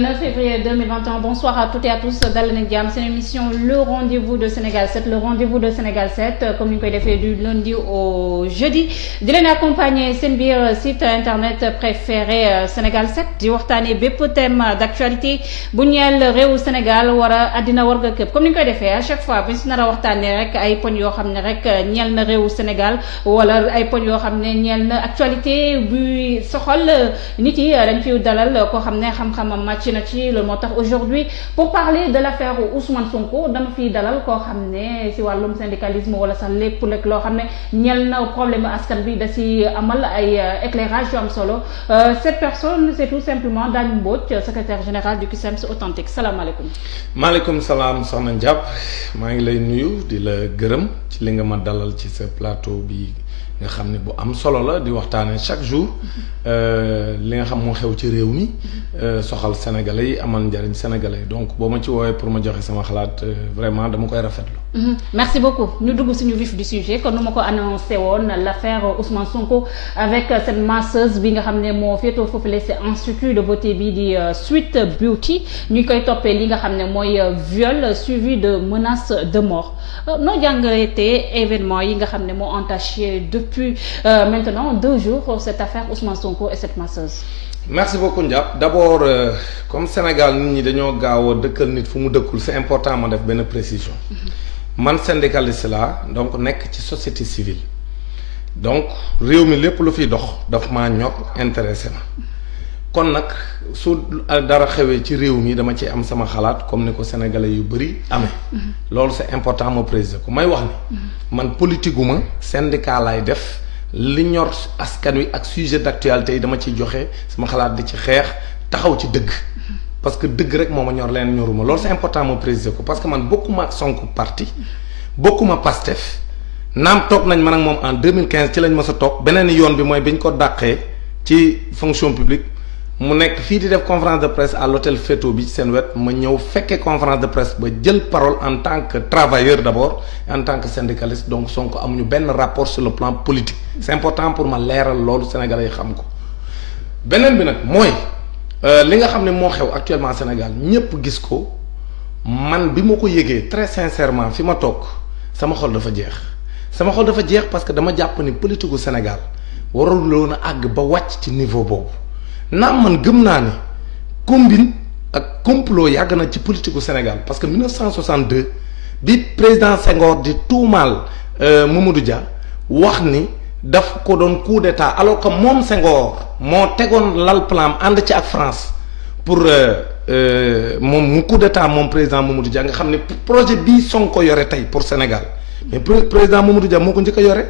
9 février 2021. Bonsoir à toutes et à tous. Dal leen ak jàmm seen émission le rendez-vous de Sénégal 7 le rendez-vous de Sénégal 7 comme ni ñu koy defee du lundi au jeudi di leen accompagner seen biir site internet préféré Sénégal 7 di waxtaanee bépp thème d'actualité bu ñeel réewu Sénégal war a àddina war nga këpp comme ni ñu koy defee à chaque fois bu ñu si nar a waxtaanee rek ay poñ yoo xam ne rek ñeel na réewu Sénégal wala ay poñ yoo xam ne ñeel na actualité bu soxal nit yi dañ ciy dalal koo xam ne xam-xamam màcc na ci loolu moo tax aujourd'hui pour parler de l'affaire Ousmane Sonko dama fiy dalal koo xam ne si wàllum syndicalisme wala sax lépp rek loo xam ne ñeel na problème askan bi da si amal ay éclairage yu am solo cette personne c'est tout simplement Dame Mbodj secrétaire général du CUSEMS authentique salaamaaleykum. maaleykum salaam soxna Ndiab maa ngi lay nuyu di la gërëm ci li nga ma dalal ci sa plateau bi. nga xam ne bu am solo la di waxtaane chaque jour li nga xam moo xew ci réew mi soxal sénégalais yi amal njariñ sénégalais yi donc boo ma ci woowee pour ma joxe sama xalaat vraiment dama koy rafetlu. merci beaucoup ñu dugg suñu vif du sujet kon nu ma ko annoncé woon l'affaire Ousmane Sonko avec cette masseuse bi nga xam ne moo féetoo foofu la ci institut de beauté bi di Sweet Beauty ñu koy toppee li nga xam ne mooy viol suivi de menace de mort noo jàngalee événement yi nga xam ne moo entaché depuis maintenant 2 jours cette affaire Ousmane Sonko et cette masseuse. merci beaucoup Ndiab d'abord comme Sénégal nit ñi dañoo gaaw a dëkkal nit fu mu dëkkul c'est important ma def benn précision. man syndicaliste laa donc nekk ci société civile donc réew mi lépp lu fiy dox daf maa ñor intéressé na kon nag su dara xewee ci réew mi dama ci am sama xalaat comme ni ko sénégalais yu bëri amee. loolu c'est important ma préciser ko may wax ni man politique gu ma syndicat laay def li ñor askan wi ak sujet d'actualité yi dama ciy joxe sama xalaat di ci xeex taxaw ci dëgg parce que dëgg rek moo ma ñor leen ñoruma loolu c'est important ma préciser ko parce que man bokkuma ak Sonko parti bokkuma Pastef naam toog nañ man ak moom en 2015 ci lañ ma sa toog beneen yoon bi mooy bi ñu ko dàqee ci fonction publique mu nekk fii di def conférence de presse à l'hôtel Feto bi ci seen wet ma ñëw fekkee conférence de presse ba jël parole en tant que travailleur d'abord en tant que syndicaliste donc Sonko amuñu benn rapport sur le plan politique c'est important pour ma leeral loolu Sénégalais yi xam ko beneen bi nag mooy li nga xam ne moo xew actuellement Sénégal ñépp gis ko man bi ma ko yëgee très sincèrement fi ma toog sama xol dafa jeex parce que dama jàpp ni politique gu Sénégal warul loon a àgg ba wàcc ci niveau boobu naam man gëm naa ni combine ak complot yàgg na ci politique gu Sénégal parce que 1962 bi président Senghor di tuumaal Mamadou Dia wax ni daf ko doon coup d'état alors que moom Senghor moo tegoon lal plan ànd ci ak France pour moom mu coup d'état moom président Mamadou Dia nga xam ne projet bii Sonko yore tey pour Sénégal mais président Mamadou Dia moo ko njëkk a yore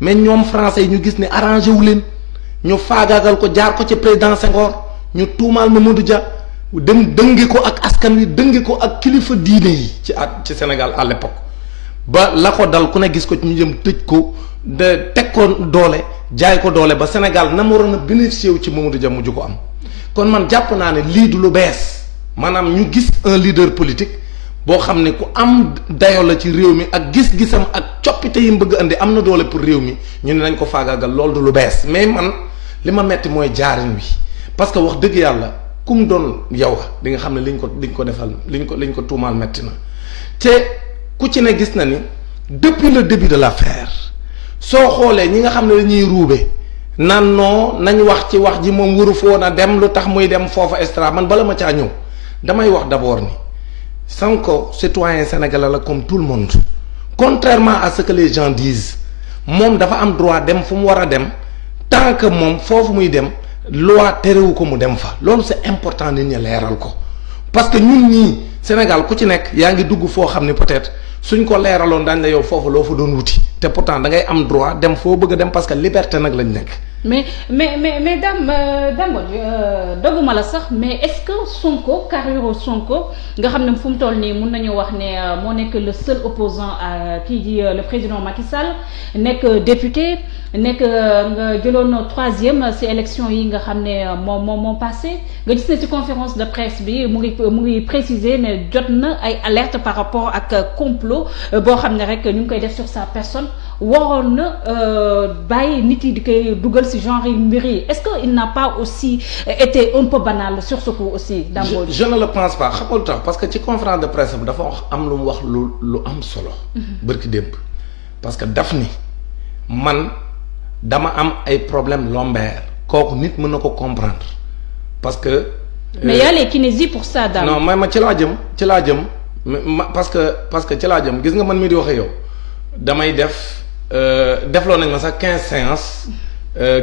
mais ñoom français yi ñu gis ne arrangé wu leen ñu faagaagal ko jaar ko ci président Senghor ñu tuumaal Mamadou Dia dem dënge ko ak askan wi dënge ko ak kilifa diine yi ci Sénégal à l'époque ba la ko dal ku ne gis ko ci ñu jëm tëj ko de teg ko doole jaay ko doole ba Sénégal na mu waroon a bénéficier wu ci Mamadou Dia mujj ko am kon man jàpp naa ne lii du lu bees maanaam ñu gis un leader politique boo xam ne ku am dayo la ci réew mi ak gis-gisam ak coppite yi mu bëgg andi am na doole pour réew mi ñu ne nañ ko faagaagal loolu du lu bees mais man li ma metti mooy jaarin wi parce que wax dëgg yàlla ku mu doon yow di nga xam ne liñ ko defal liñ ko tuumaal metti na te ku ci ne gis na ni depuis le début de l'affaire soo xoolee ñi nga xam ne dañuy ruube nan noo nañ wax ci wax ji moom waru foon a dem lu tax muy dem foofa extra man bala ma caa ñëw damay wax d'abord ni Sonko citoyen sénégalais la comme tout le monde contrairement à ce que les gens disent moom dafa am droit dem fu mu war a dem tant que moom foofu muy dem loi terewu ko mu dem fa loolu c'est important nit ñi leeral ko parce que ñun ñii Sénégal ku ci nekk yaa ngi dugg foo xam ne peut-être suñ ko leeraloon daañ la yow foofu loo fa doon wuti te pourtant da ngay am droit dem foo bëgg a dem parce que liberté nag lañ nekk. mais Dame doguma la sax mais est-ce que Sonko carrière Sonko nga xam ne fu mu toll nii mun nañu wax ne moo nekk le seul opposant à kii di le président Macky Sall nekk député nekk nga jëloon 3e ci élection yi nga xam ne moo passé nga gis ne ci conférence de presse bi mu ngi préciser ne jot na ay alerte par rapport ak complot boo xam ne rek ñu ngi koy def sur sa personne waroon na bàyyi nit yi di koy dugal ci genre mbir yi est-ce que il n'a pas aussi été un peu banal sur ce coup aussi. Dame je ne le pense pas xam nga lu tax parce que ci conférence de presse bi dafa wax am lu mu wax lu am solo. bërki démb parce que daf ni man dama am ay problème lombaire kooku nit mën na ko comprendre parce que. mais y a les kinésies pour ça daal. non ma ci laa jëm parce que ci laa jëm gis nga man mii di waxee yow damay defloo nañ ma sax 15 séances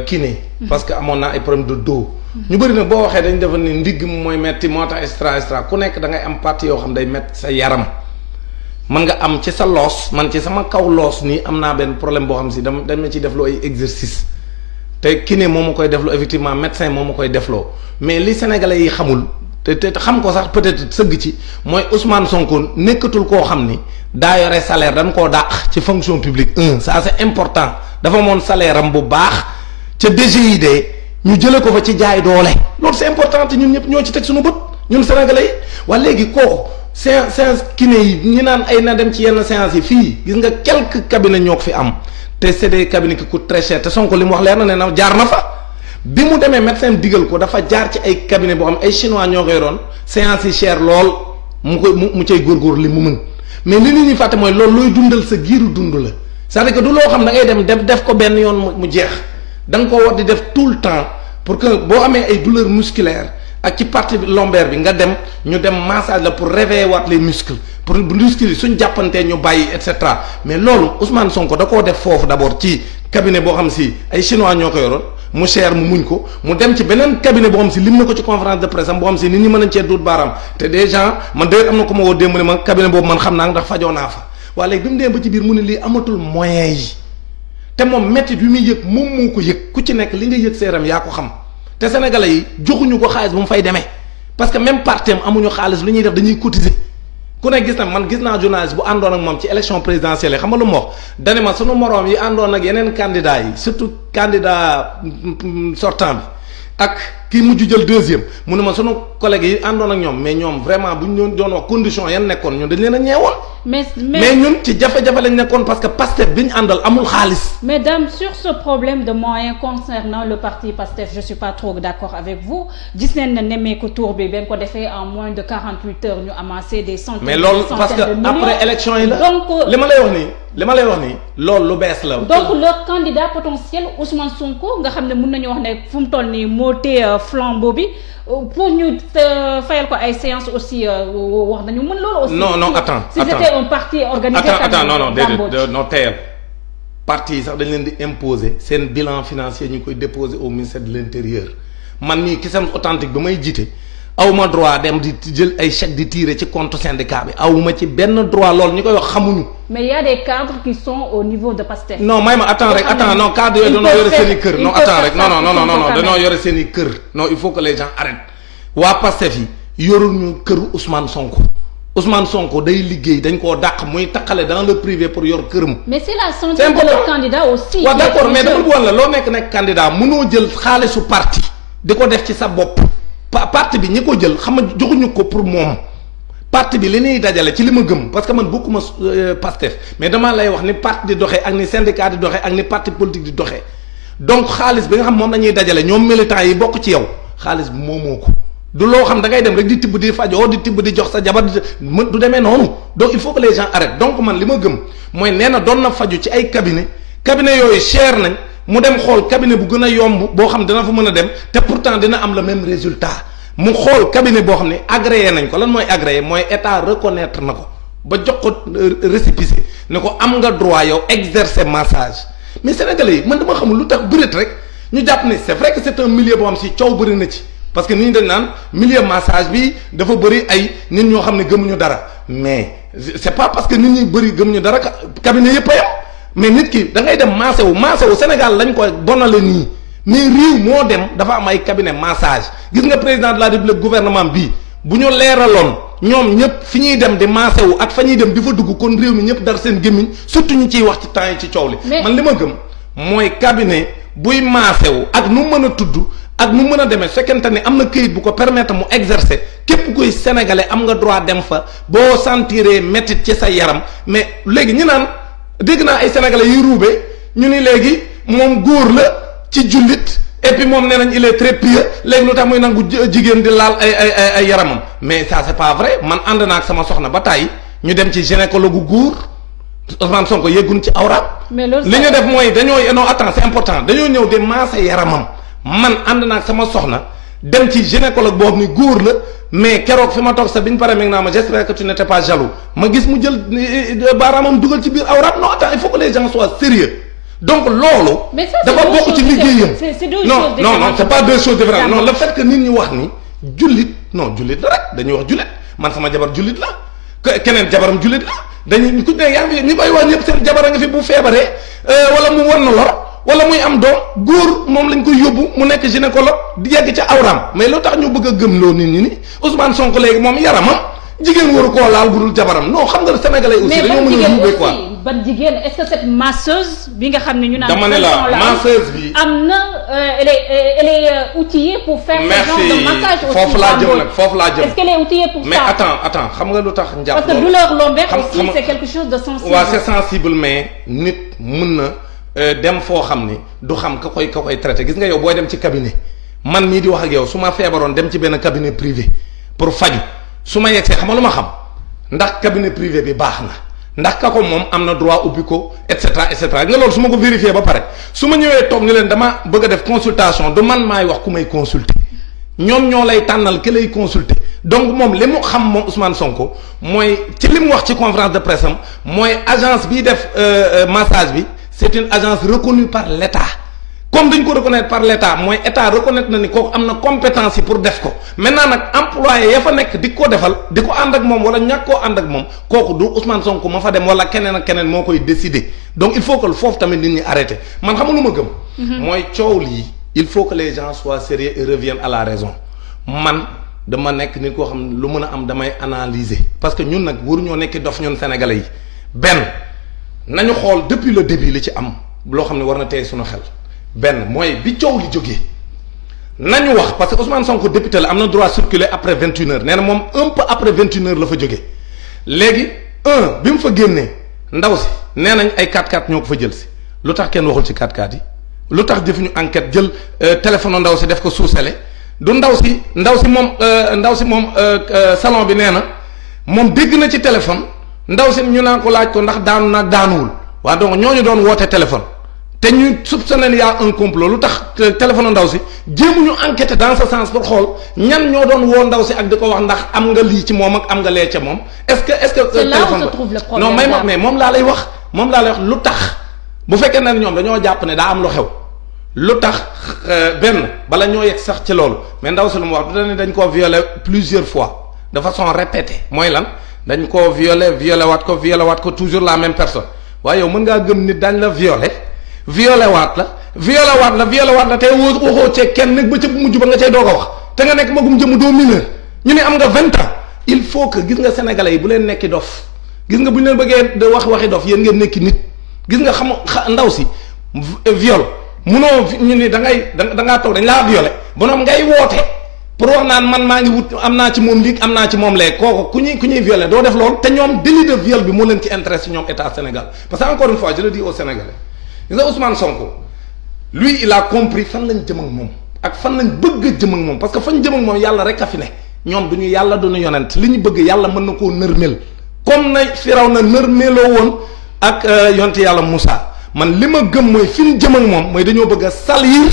kiné. parce que amoon naa ay problème de dos. ñu bëri nag boo waxee dañ defa ni ndigg mooy metti moo tax extra ku nekk da ngay am partie yoo xam day metti sa yaram mën nga am ci sa loos man ci sama kaw loos nii am naa benn problème boo xam si dañ ma ciy defloo ay exercice te kiné moo ma koy defloo effectivement médecin moo ma koy defloo mais li sénégalais yi xamul te xam ko sax peut-être sëgg ci mooy Ousmane Sonko nekkatul koo xam ni daa yore salaire dañ koo dàq ci fonction publique ça c'est important dafa moon salaire am bu baax ca DGID ñu jële ko fa ci jaay doole loolu c'est important te ñun ñëpp ñoo ci teg suñu bët ñun sénégalais yi waaye léegi kooku séance kiné yi ñi naan ay na dem ci yenn séance yi fii gis nga quelques cabinets ñoo ko fi am te c'est des cabinets qui coûtent très cher te Sonko li mu wax leer na ne na jaar na fa bi mu demee médecin digal ko dafa jaar ci ay cabinet boo xam ay chinois ñoo koy doon séance yi cher lool mu cay góorgóor li mu mën mais li nit ñi fàtte mooy loolu looy dundal sa giiru dund la c'est-à-dire que du loo xam da ngay dem def ko benn yoon mu jeex da nga ko war di def tout le temps pour que boo amee ay douleurs musculaires ak ci partie lombaire bi nga dem ñu dem massage la pour réveiller waat les muscles pour muscles yi suñ jàppantee ñu bàyyi et cetera mais loolu Ousmane Sonko da koo def foofu d'abord ci cabinet boo xam si ay chinois ñoo ko yoroon mu cher mu muñ ko mu dem ci beneen cabinet boo xam si lim na ko ci conférence de presse am boo xam si nit ñi mën nañ cee duut baaraam te déjà man d'ailleurs am na ko ma woo démb ne ma cabinet boobu man xam naa ndax fajoo naa fa waaye léegi bi mu demee ba ci biir mu ne lii amatul moyen yi te moom métti bi muy yëg moom moo ko yëg ku ci nekk li nga yëg sa yaram yaa ko xam te sénégalais yi joxuñu ko xaalis bu mu fay demee parce que même parti am amuñu xaalis lu ñuy def dañuy cotiser ku ne gis na man gis naa journaliste bu àndoon ak moom ci élection présidentielle yi xam nga lu mu wax dane ma sunu moroom yi àndoon ak yeneen candidats yi surtout candidat sortant bi ak kii mujj jël deuxième mu ne ma sunu collègues yi àndoon ak ñoom mais ñoom vraiment bu ñu doon wax condition yan nekkoon ñun dañ leen a ñeewoon mais ñun ci jafe-jafe lañ nekkoon parce que Pastef bi ñu àndal amul xaalis. mais dame sur ce problème de moyens concernant le parti Pastef je suis pas trop d'accord avec vous gis nañ ne nemmeeku tour bi ba ko defee en moins de 48 heures ñu amassé des centaines mais loolu parce que après élection yi la donc li ma lay wax nii loolu lu bees la. donc leur candidat potentiel Ousmane Sonko nga xam ne mën nañu wax ne fu mu toll nii moo téye flambeau bi pour ñu fayal ko ay séances aussi wax nañu mën loolu aussi. non attends si c'était un parti organisé. attends non déedéet non teyal parti yi sax dañ leen di imposer seen bilan financier ñu koy déposer au ministère de l'intérieur man mii Kisum Authentique ba may jiite awma droit dem di jël ay chèques di tirer ci compte syndicat bi awma ci benn droit loolu ñu koy wax xamuñu. mais y a des cadres qui sont au niveau de Pastef. non may ma attends non cadre yooyu dañoo yore seen i kër non attends rek non dañoo yore seen i kër non il faut que les gens arrêtent waa Pastef yi yoruñu këru Ousmane Sonko day liggéey dañ koo dàq muy taqale dans le privé pour yor këram. mais c'est la santé de leur candidat aussi. waaw d'accord mais dama bëggoon la loo nekk candidat mënoo jël xaalisu parti di ko def ci sa bopp parti bi ñi ko jël xam nga joxuñu ko pour moom parti bi li ñuy dajale ci li ma gëm parce que man bokkuma Pastef mais damaa lay wax ni parti di doxee ak ni syndicat di doxee ak ni parti politique di doxee donc xaalis bi nga xam moom la ñuy dajale ñoom militants yi bokk ci yow xaalis bi moomoo ko du loo xam da ngay dem rek di tibb di fajoo di tibb di jox sa jabar du demee noonu donc il faut que les gens arrêtent donc man li ma gëm mooy nee na doon na faju ci ay cabinet yooyu cher nañ mu dem xool cabinet bu gën a yomb boo xam dina fa mën a dem te pourtant dina am le même résultat mu xool cabinet boo xam ne agréé nañ ko lan mooy agréé mooy état reconnaître na ko ba jox ko récépissé ne ko am nga droit yow exercer massage mais sénégalais yi man dama xamul lu tax bëreet rek ñu jàpp ne c'est vrai que c'est un milieu boo xam si coow bëri na ci parce que nit ñi dañ naan milieu massage bi dafa bëri ay nit ñoo xam ne gëmuñu dara mais c'est pas parce que nit ñi bëri gëmuñu dara cabinet yëpp a yam mais nit ki da ngay dem massé wu Sénégal lañ ko bonale nii mais réew moo dem dafa am ay cabinet massage gis nga président de la République gouvernement bii bu ñu leeraloon ñoom ñëpp fi ñuy dem di massé wu ak fa ñuy dem di fa dugg kon réew mi ñëpp dar seen gémmiñ surtout ñu ciy wax ci temps yi ci coow li man li ma gëm mooy cabinet buy massé wu ak nu mën a tudd ak nu mën a demee fekkente ni am na këyit bu ko permettre mu exercer képp kuy sénégalais am nga droit dem fa boo sentiree métit ci sa yaram mais léegi ñu naan dégg naa ay sénégalais yuy ruube ñu ni léegi moom góor la ci jullit et puis moom nee nañ il est très pieux léegi lu tax muy nangu jigéen di laal ay yaramam mais ça c'est pas vrai man ànd naa ak sama soxna ba tàyyi ñu dem ci gynécologue góor Ousmane Sonko yeggun ci awraam. mais loolu li ñu def mooy dañoo non attends c'est important dañoo ñëw de maase yaramam man ànd naa ak sama soxna dem ci gynécologue boobu ni góor la mais keroog fi ma toog sax bi ñu paree meeg naa ma j'espère que tu n'étais pas jaloux ma gis mu jël baaraamam dugal ci biir awraam non attends il faut que les gens soient sérieux donc loolu. dafa bokk ci liggéeyam. non non non c'est pas deux choses différentes non le fait que nit ñi wax ni jullit non jullit la rek dañuy wax jullit man sama jabar jullit la keneen jabaram jullit la. dañuy ku ne yaa ngi ñi koy wax ñëpp seen jabar a nga fi bu feebaree wala mu war na lor wala muy am doom góor moom lañ koy yóbbu mu nekk gynécologue di yegg ca awraam mais loo tax ñu bëgg a gëmloo nit ñi ni Ousmane Sonko léegi moom yaramam jigéen waru koo laal bu dul jabaram non xam nga sénégalais aussi dañoo mën a ruubee quoi. ban jigéen est-ce que cette masseuse bi nga xam ne ñu naan. dama ne la masseuse bi am na elle est outillée pour faire ce genre de massage aussi. foofu laa jëm nag foofu laa jëm. est-ce qu'elle est outillée pour ça. mais attends xam nga lu tax njàpp parce que douleur lombaire aussi c'est quelque chose de sensible. waaw c'est sensible mais nit mën na dem foo xam ni du xam ka koy traité gis nga yow booy dem ci cabinet man mii di wax ak yow su ma feebaroon dem ci benn cabinet privé pour faju su ma yegsee xam nga lu ma xam ndax cabinet privé bi baax na. ndax ka ko moom am na droit ubbi ko et cetera nga loolu su ma ko vérifier ba pare su ma ñëwee toog ni leen dama bëgg a def consultation du man maay wax ku may consulter ñoom ñoo lay tànnal ki lay consulter donc moom li mu xam moom Ousmane Sonko mooy ci li mu wax ci conférence de presse am mooy agence bi def massage bi c'est une agence reconnue par l'État comme dañ ko reconnaître par l'État mooy État reconnaître na ni kooku am na compétence yi pour def ko maintenant nag employé ya fa nekk di ko defal di ko ànd ak moom wala ñàkk koo ànd ak moom kooku du Ousmane Sonko ma fa dem wala keneen ak keneen moo koy décider donc il faut que foofu tamit nit ñi arrêté man xam nga lu ma gëm. mooy coow lii il faut que les gens soient sérieux et reviennent à la raison man dama nekk nit koo xam ne lu mën a am damay analyser parce que ñun nag waruñoo nekk dof ñun sénégalais yi benn nañu xool depuis le début li ci am loo xam ne war na tey suñu xel. benn mooy bi coow li jógee nañu wax parce que Ousmane Sonko député la am na droit circuler après 21h nee na moom un peu après 21h la fa jógee léegi bi mu fa génnee ndaw si nee nañ ay 4x4 ñoo ko fa jël si lu tax kenn waxul ci 4x4 yi lu tax defuñu enquête jël téléphone ndaw si def ko suusale du ndaw si moom salon bi nee na moom dégg na ci téléphone ndaw si ñu naan ko laaj ko ndax daanu naag daanuwul waa donc ñooñu doon woote téléphone. te ñu soupçonné ne y a un complot lu tax téléphone ndaw si jéemuñu enquêter dans ce sens pour xool ñan ñoo doon woo ndaw si ak di ko wax ndax am nga lii ci moom ak am nga lee ca moom est-ce que c'est là où se trouve le problème. non mais moom laa lay wax lu tax bu fekkee ne ñoom dañoo jàpp ne daa am lu xew lu tax benn bala ñoo yegg sax ci loolu mais ndaw si lu mu wax du dañ koo violer plusieurs fois de façon répétée mooy lan dañ koo violer waat ko toujours la même personne waaye yow mën ngaa gëm nit dañ la violer violé waat la te waxoo cee kenn nag ba ca mujj ba nga cay doog a wax te nga nekk magum jëmm doo mineur ñu ne am nga 20 ans il faut que gis nga sénégalais yi bu leen nekki dof gis nga bu ñu leen bëggee de waxi dof yéen ngeen nekki nit gis nga xam ndaw si viol munoo ñu ni da ngaa toog dañ laa violé ba noom ngay woote pour wax naan man maa ngi wut am naa ci moom lii am naa ci moom lee kooku ku ñuy violé doo def loolu te ñoom délit de viol bi moo leen ci intéressé ñoom état Sénégal parce que encore une fois je le dis aux Sénégalais gis nga Ousmane Sonko lui il a compris fan lañ jëm ak moom ak fan lañ bëgg a jëm ak moom parce que fañ jëm ak moom yàlla rek a fi ne ñoom du ñu yàlla du ñu yonent li ñu bëgg yàlla mën na koo nërmel comme na Firawna nërmeloo woon ak yonte yàlla Moussa man li ma gëm mooy fi ñu jëm ak moom mooy dañoo bëgg a salir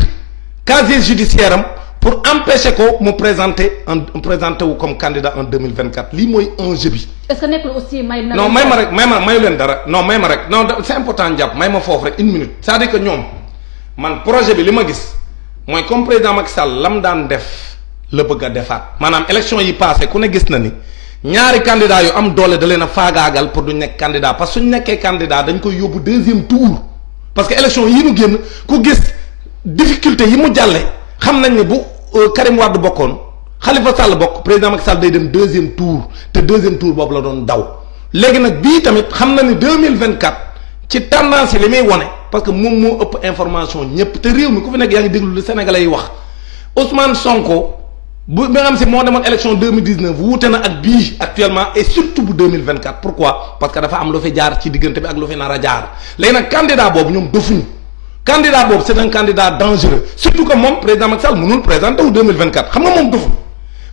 casier judiciaire am pour empêcher ko mu présenter wu comme candidat en 2024 lii mooy enjeu bi. est-ce que nekkul aussi may na. non may mayu leen dara non may ma rek non c'est important jàpp may ma foofu rek une minute c'est-à-dire que ñoom man projet bi li ma gis mooy comme président Macky Sall lam daan def la bëgg a defaat maanaam élection yi passé ku ne gis na ni ñaari candidat yu am doole da leen a faagaagal pour duñ nekk candidat parce que suñ nekkee candidat dañ koy yóbbu deuxième tour parce que élection yi ñu génn ku gis difficulté yi mu jàlle xam nañ ne bu Karim Wade bokkoon Khalifa Sall bokk président Macky Sall day dem deuxième tour te deuxième tour boobu la doon daw léegi nag bii tamit xam na ni 2024 ci tendance yi li muy wone parce que moom moo ëpp information ñëpp te réew mi ku fi nekk yaa ngi déglu li Sénégalais yi wax Ousmane Sonko bu nga xam si moo demoon élection 2019 wuute na ak bii actuellement et surtout bu 2024 pourquoi parce que dafa am lu fi jaar ci diggante bi ak lu fi nar a jaar léegi nag candidat boobu ñoom dofuñu candidat boobu c'est un candidat dangereux surtout que moom président Macky Sall mënul présenter wu 2024 xam nga moom dofuñu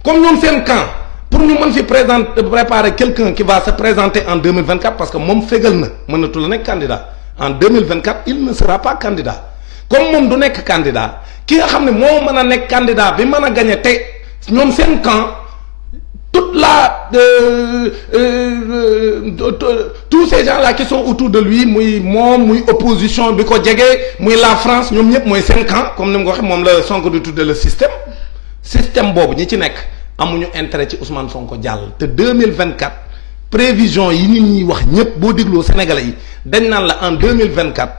comme ñoom seen camp pour ñu mën fi préparer quelqu'un qui va se présenter en 2024 parce que moom fégal na mënatu la nekk candidat en 2024 il ne sera pas candidat comme moom du nekk candidat ki nga xam ne moo mën a nekk candidat bi mën a gagner te ñoom seen camp toute la tous ces gens là qui sont autour de lui muy moom muy opposition bi ko jege muy la France ñoom ñëpp mooy seen camp comme ni mu ko waxee moom la Sonko di tudde le système boobu ñi ci nekk amuñu intérêt ci Ousmane Sonko jàll te 2024 prévision yi nit ñi wax ñëpp boo dégloo Sénégalais yi dañ naan la en 2024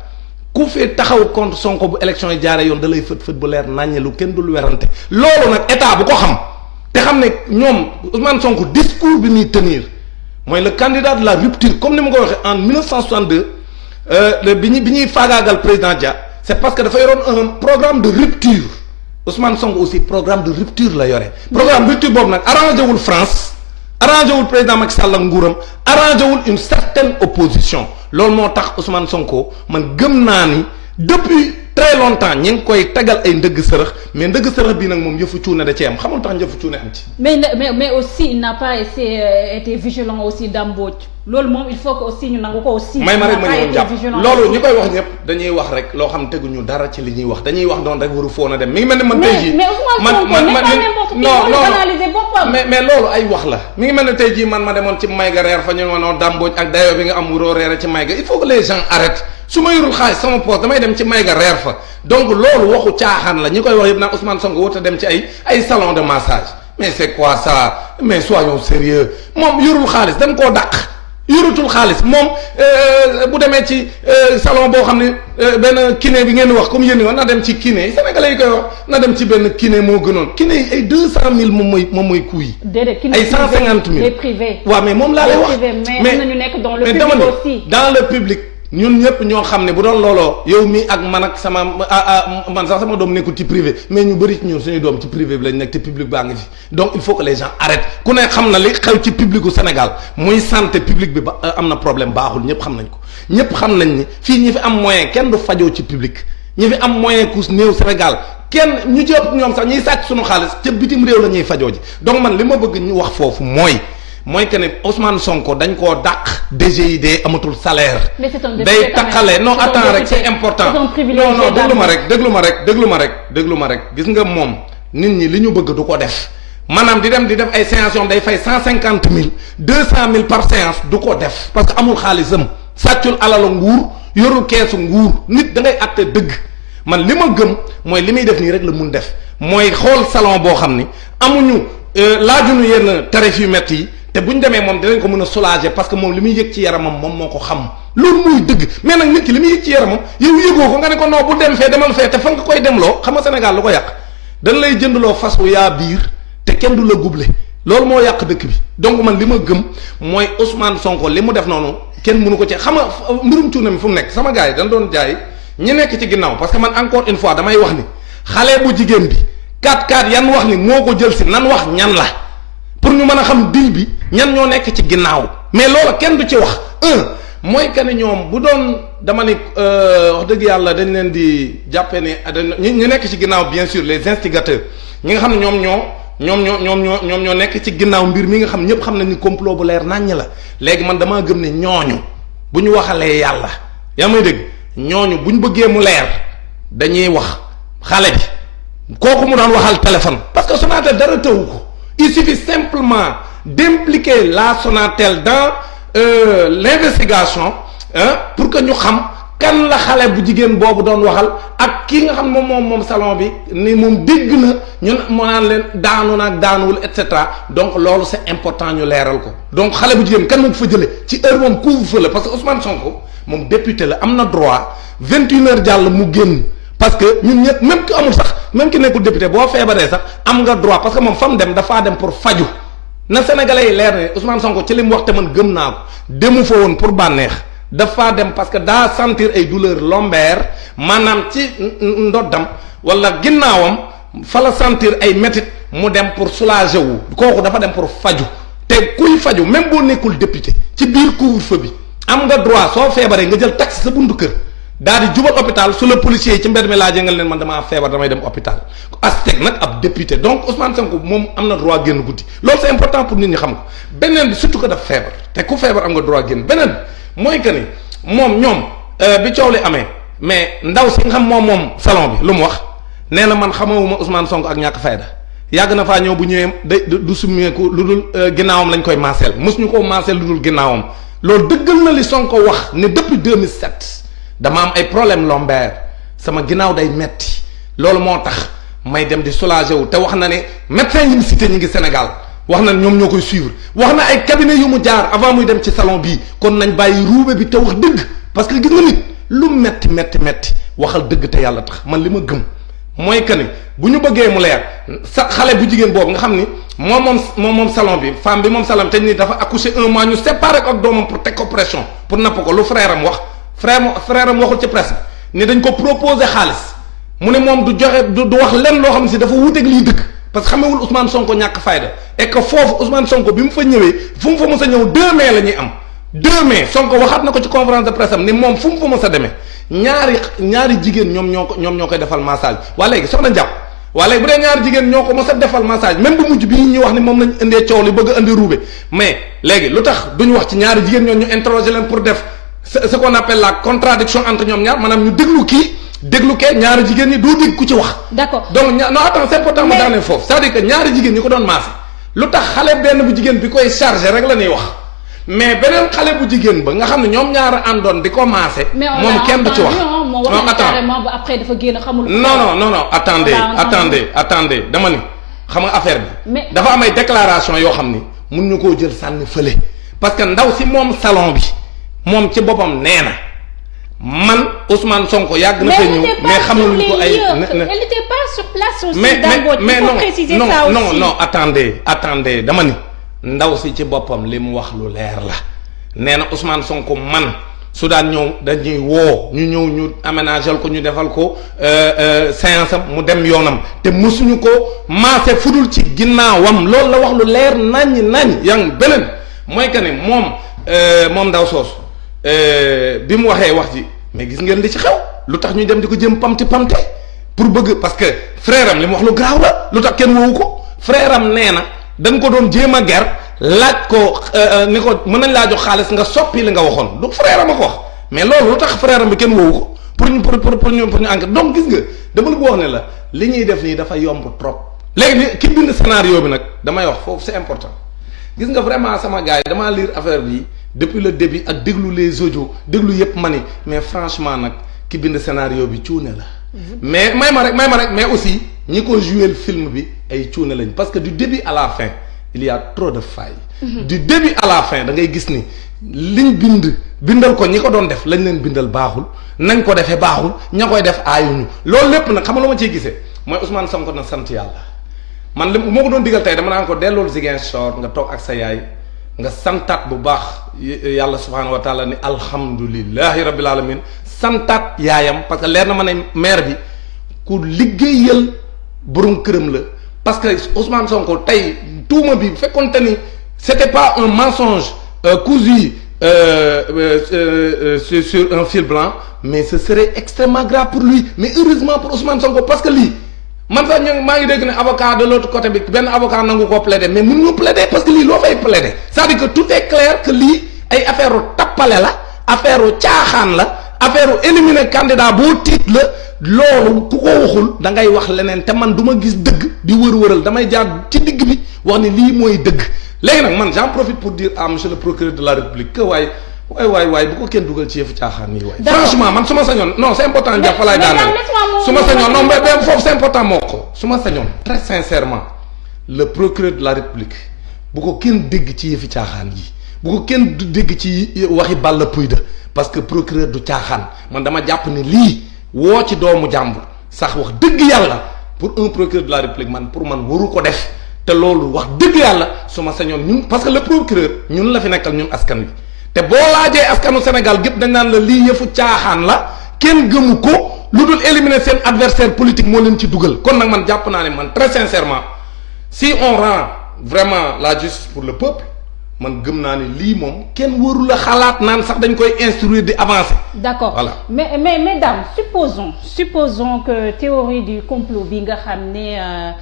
ku fi taxaw contre Sonko bu élection yi jaaree yoon da lay fët bu leer naññe lu kenn dul werante loolu nag état bu ko xam te xam ne ñoom Ousmane Sonko discours bi muy tenir mooy le candidat de la rupture comme ni ma ko waxee en 1962 bi ñuy faagaagal président Dia c'est parce que dafa yoroon un programme de rupture Ousmane Sonko aussi programme de rupture la yore programme de rupture boobu nag arrangé wul France arrangé wul président Macky Sall ak nguuram arrangé wul une certaine opposition loolu moo tax Ousmane Sonko man gëm naa ni depuis très longtemps ñi ngi koy tegal ay ndëgg sërëx mais ndëgg sërëx bi nag moom yëfu cuune da cee am xamul tax yëfu cuune am ci. mais aussi il n'a pas été vigilant aussi Dame loolu moom il faut que aussi ñu nangu ko aussi. may ma rek ma ñëw jàpp loolu ñi koy wax ñëpp dañuy wax rek loo xam teguñu dara ci li ñuy wax dañuy wax noonu rek waru foon a dem mi ngi mel ni man. tey jii mais loolu ay wax la mi ngi mel ni tey jii man ma demoon ci may ga reer fa ñu ma noonu Dame Mbodj ak dayoo bi nga am wuroo reere ci may ga il faut que les gens arrêtent su ma yorul xaalis sama poste damay dem ci may ga reer fa donc loolu waxu caaxaan la ñi koy wax yëpp naan Ousmane Sonko wut a dem ci ay salon de massage mais c'est quoi ça mais soyons sérieux moom yorul xaalis dañ koo dàq yorutul xaalis moom bu demee ci salon boo xam ne benn kiné bi ngeen wax comme yéen wax na dem ci kiné sénégalais yi koy wax na dem ci benn kiné moo gënoon kiné yi ay 200 000 moom mooy coût yi. déedéet kiné ay 150 000 les privés. waaw mais moom laa lay wax mais am na ñu nekk dans le public aussi. dans le public. ñun ñëpp ñoo xam ne bu doon looloo yow mi ak man ak sama man sax sama doom nekkul ci privé mais ñu bëri ci ñun suñuy doom ci privé bi lañ nekk te public baa ngi fi donc il faut que les gens arrêtent ku ne xam na li xew ci publicu Sénégal muy santé publique bi ba am na problème baaxul ñëpp xam nañ ko ñëpp xam nañ ni fii ñi fi am moyen kenn du fajoo ci public ñi fi am moyen kus néew Sénégal kenn ñu ci ëpp ñoom sax ñiy sàcc suñu xaalis ca bitim réew la ñuy fajoo ji donc man li ma bëgg ñu wax foofu mooy que ne Ousmane Sonko dañ koo dàq DGID amatul salaire. day taqale non attends rek c'est important non déglu ma rek gis nga moom nit ñi li ñu bëgg du ko def maanaam di def ay séances yoo day fay 150 000 200 000 par séance du ko def parce que amul xaalisam sàccul alalu nguur yorul keesu nguur nit da ngay àtte dëgg man li ma gëm mooy li muy def nii rek la mun def mooy xool salon boo xam ni amuñu laajuñu yenn tarif yu métti yi. te bu ñu demee moom dinañ ko mën a soulager parce que moom li muy yëg ci yaramam moom moo ko xam loolu muy dëgg mais nag nit ki li muy yëg ci yaramam yow yëgoo ko nga ne ko non bu dem fee demal fee te fa nga koy demloo xam nga Sénégal lu ko yàq dañ lay jëndloo fas wu yaa biir te kenn du la guble loolu moo yàq dëkk bi donc man li ma gëm mooy Ousmane Sonko li mu def noonu kenn mënu ko ci xam nga mbirum cuune mi fu mu nekk sama gars yi dañ doon jaay ñi nekk ci ginnaaw parce que man encore une fois damay wax ni xale bu jigéen bi 4-4 yan wax ni moo ko jël si nan wax ñan la pour ñu mën a xam dil bi ñan ñoo nekk ci ginnaaw mais loolu kenn du ci wax mooy que ne ñoom bu doon dama ni wax dëgg yàlla dañ leen di jàppee ne ñu nekk ci ginnaaw bien sûr les instigateurs ñi nga xam ne ñoom ñoo nekk ci ginnaaw mbir mi nga xam ñëpp xam nañ ni complot bu leer naññ la léegi man damaa gëm ne ñooñu bu ñu waxalee yàlla yaa may dégg ñooñu bu ñu bëggee mu leer dañuy wax xale bi kooku mu doon waxal téléphone parce que Sonatel dara tëwu ko. Il suffit simplement d'impliquer la Sonatel dans l'investigation pour que ñu xam kan la xale bu jigéen boobu doon waxal ak kii nga xam moom salon bi ni moom dégg na ñun moo naan leen daanu naag daanuwul et cetera donc loolu c'est important ñu leeral ko donc xale bu jigéen kan moo ko fa jëlee ci heure moom couvre-feu la parce que Ousmane Sonko moom député la am na droit 21h jàll mu génn. parce que ñun ñëpp même ki amul sax même ki nekkul député boo feebaree sax am nga droit parce que moom fa mu dem dafaa dem pour faju na sénégalais yi leer ne Ousmane Sonko ci li mu wax te man gëm naa ko demu fa woon pour bànneex dafaa dem parce que daa sentir ay douleur lombaire maanaam ci ndoddam wala ginnaawam fa la sentir ay métit mu dem pour soulager wu kooku dafa dem pour faju te kuy faju même boo nekkul député ci biir couvre-feu bi am nga droit soo feebaree nga jël taxi sa buntu kër daal di jubal hôpital su la policier yi ci mbedd mi laajee nga leen man damaa feebar damay dem hôpital Astec nag ab député donc Ousmane Sonko moom am na droit génn guddi loolu c'est important pour nit ñi xam ko beneen bi surtout que daf feebar te ku feebar am nga droit génn beneen bi mooy que ni moom ñoom bi coow li amee mais ndaw si nga xam moom salon bi lu mu wax nee na man xamawuma Ousmane Sonko ak ñàkk fayda yàgg na faa ñëw bu ñëwee du summeeku lu dul ginnaawam lañ koy maaseel mosuñu ko maaseel lu dul ginnaawam loolu dëggal na li Sonko wax ne depuis 2007 dama am ay problème lombaire sama ginnaaw day metti loolu moo tax may dem di soulager wu te wax na ne médecin yi mu cité ñi ngi Sénégal wax na ñoom ñoo koy suivre wax na ay cabinet yu mu jaar avant muy dem ci salon bii kon nañ bàyyi ruube bi te wax dëgg parce que gis nga nit lu metti waxal dëgg te yàlla tax man li ma gëm mooy que ni bu ñu bëggee mu leer sa xale bu jigéen boobu nga xam ni moom salon bi femme bi moom salon te ni dafa accoucher 1 mois ñu séparé ko ak doomam pour teg ko pression pour napp ko lu frère am wax frère am waxul ci presse bi ni dañ ko proposer xaalis mu ne moom du joxe du wax lenn loo xam ne si dafa wuuteeg liy dëgg parce que xamewul Ousmane Sonko ñàkk fayda et que foofu Ousmane Sonko bi mu fa ñëwee fu mu fa mës a ñëw 2 mai la ñuy am 2 mai Sonko waxaat na ko ci conférence de presse am ni moom fu mu fa mës a demee ñaari jigéen ñoom ñoo koy defal massage waa léegi soxna njàpp waa léegi bu dee ñaari jigéen ñoo ko mës a defal massage même bu mujj bii ñuy wax ni moom lañ indee coow li bëgg a indi ruube mais léegi lu tax duñu wax ci ñaari jigéen ñoom ñu interroger leen pour def ce qu'on appelle la contradiction entre ñoom ñaar maanaam ñu déglu kii déglu kee ñaari jigéen ñi doo dégg ku ci wax. d'accord donc non attends c'est important ma daanee foofu c'est-à-dire que ñaari jigéen ñi ko doon maase lu tax xale benn bu jigéen bi koy chargé rek la ñuy wax mais beneen xale bu jigéen ba nga xam ne ñoom ñaar a àndoon di ko maase. moom kenn du ci wax non attends après dafa génn xamul. non attendez dama ni xam nga affaire bi. dafa am ay déclaration yoo xam ni mun ñu koo jël sànni fële parce que ndaw si moom salon bi moom ci boppam nee na. man Ousmane Sonko yàgg na fee ñëw mais xamuñu ko ay. elle n'était pas sur place aussi. mais non attendez dama ni ndaw si ci boppam li mu wax lu leer la nee na Ousmane Sonko man su daan ñëw dañuy woo ñu ñëw ñu aménagel ko ñu defal ko séance am mu dem yoonam te mësuñu ko maase fudul ci ginnaawam loolu la wax lu leer nañ yang beneen mooy que ne moom ndaw soosu. bi mu waxee wax ji mais gis ngeen li ci xew lu tax ñuy dem di ko jëm pamte pour bëgg parce que frère am li mu wax lu garaaw la lu tax kenn woowu ko frère am nee na dañ ko doon jéem a ger laaj ko ni ko mën nañ laa jox xaalis nga soppi li nga waxoon du frère am a ko wax mais loolu lu tax frère am bi kenn woowu ko pour ñu enquête donc gis nga dama la ko wax ne la li ñuy def nii dafa yomb trop léegi ki bind scénario bi nag damay wax foofu c'est important gis nga vraiment sama gars yi damaa lire affaire bi depuis le début ak déglu les audios déglu yëpp ma ni mais franchement nag ki bind scénario bi cuune la mais may ma rek mais aussi ñi ko joué le film bi ay cuune lañ parce que du début à la fin il y a trop de failles du début à la fin da ngay gis ni liñ bindal ko ñi ko doon def lañ leen bindal baaxul nañ ko defee baaxul ña koy def aayuñu loolu lépp nag xam nga lu ma ciy gisee mooy Ousmane Sonko na sant yàlla man li moo ko doon digal tey dama naan ko dellool Ziguinchor nga toog ak sa yaay nga santaat bu baax yàlla subhaanahu wa taala ni alhamdulillahi rabbil alamin santaat yaayam parce que leer na ma ne maire bi ku liggéeyal borom këram la parce que Ousmane Sonko tey tuuma bi fekkonte ni c'était pas un mensonge cousu sur un fil blanc mais ce serait extrêmement grave pour lui mais heureusement pour Ousmane Sonko parce que lii man sax maa ngi dégg ne avocat de l'autre côté bi benn avocat nangu koo plaider mais mënuñu plaider parce que lii loo fay plaider c'est-à-dire que tout est clair que lii ay affaire u tappale la affaire u caaxaan la affaire u éliminer candidat boo tiit la loolu ku ko waxul da ngay wax leneen te man du ma gis dëgg di wër-wëral damay jaar ci digg bi wax ni lii mooy dëgg léegi nag man j'en profite pour dire à monsieur le procureur de la République que waay bu ko kenn dugal ci yëfu caaxaan nii waay franchement man su ma sañoon non c'est important jàpp fa laay daaneel su ma sañoon non mais foofu c'est important moo ko su ma sañoon très sincèrement le procureur de la République bu ko kenn dégg ci yëfi caaxaan yi bu ko kenn dégg ci waxi Balla Pouye parce que procureur du caaxaan man dama jàpp ne lii woo ci doomu jàmbur sax wax dëgg yàlla pour un procureur de la République man pour man waru ko def te loolu wax dëgg yàlla su ma sañoon ñun parce que le procureur ñun la fi nekkal ñun askan wi te boo laajee askanu Sénégal gépp dañ naan la lii yëfu caaxaan la kenn gëmu ko lu dul éliminer seen adversaire politique moo leen ci dugal kon nag man jàpp naa ne man très sincèrement si on rend vraiment la justice pour le peuple man gëm naa ne lii moom kenn warul a xalaat naan sax dañ koy instruire di avancer. d'accord voilà mais dame supposons que théorie du complot bi nga xam ne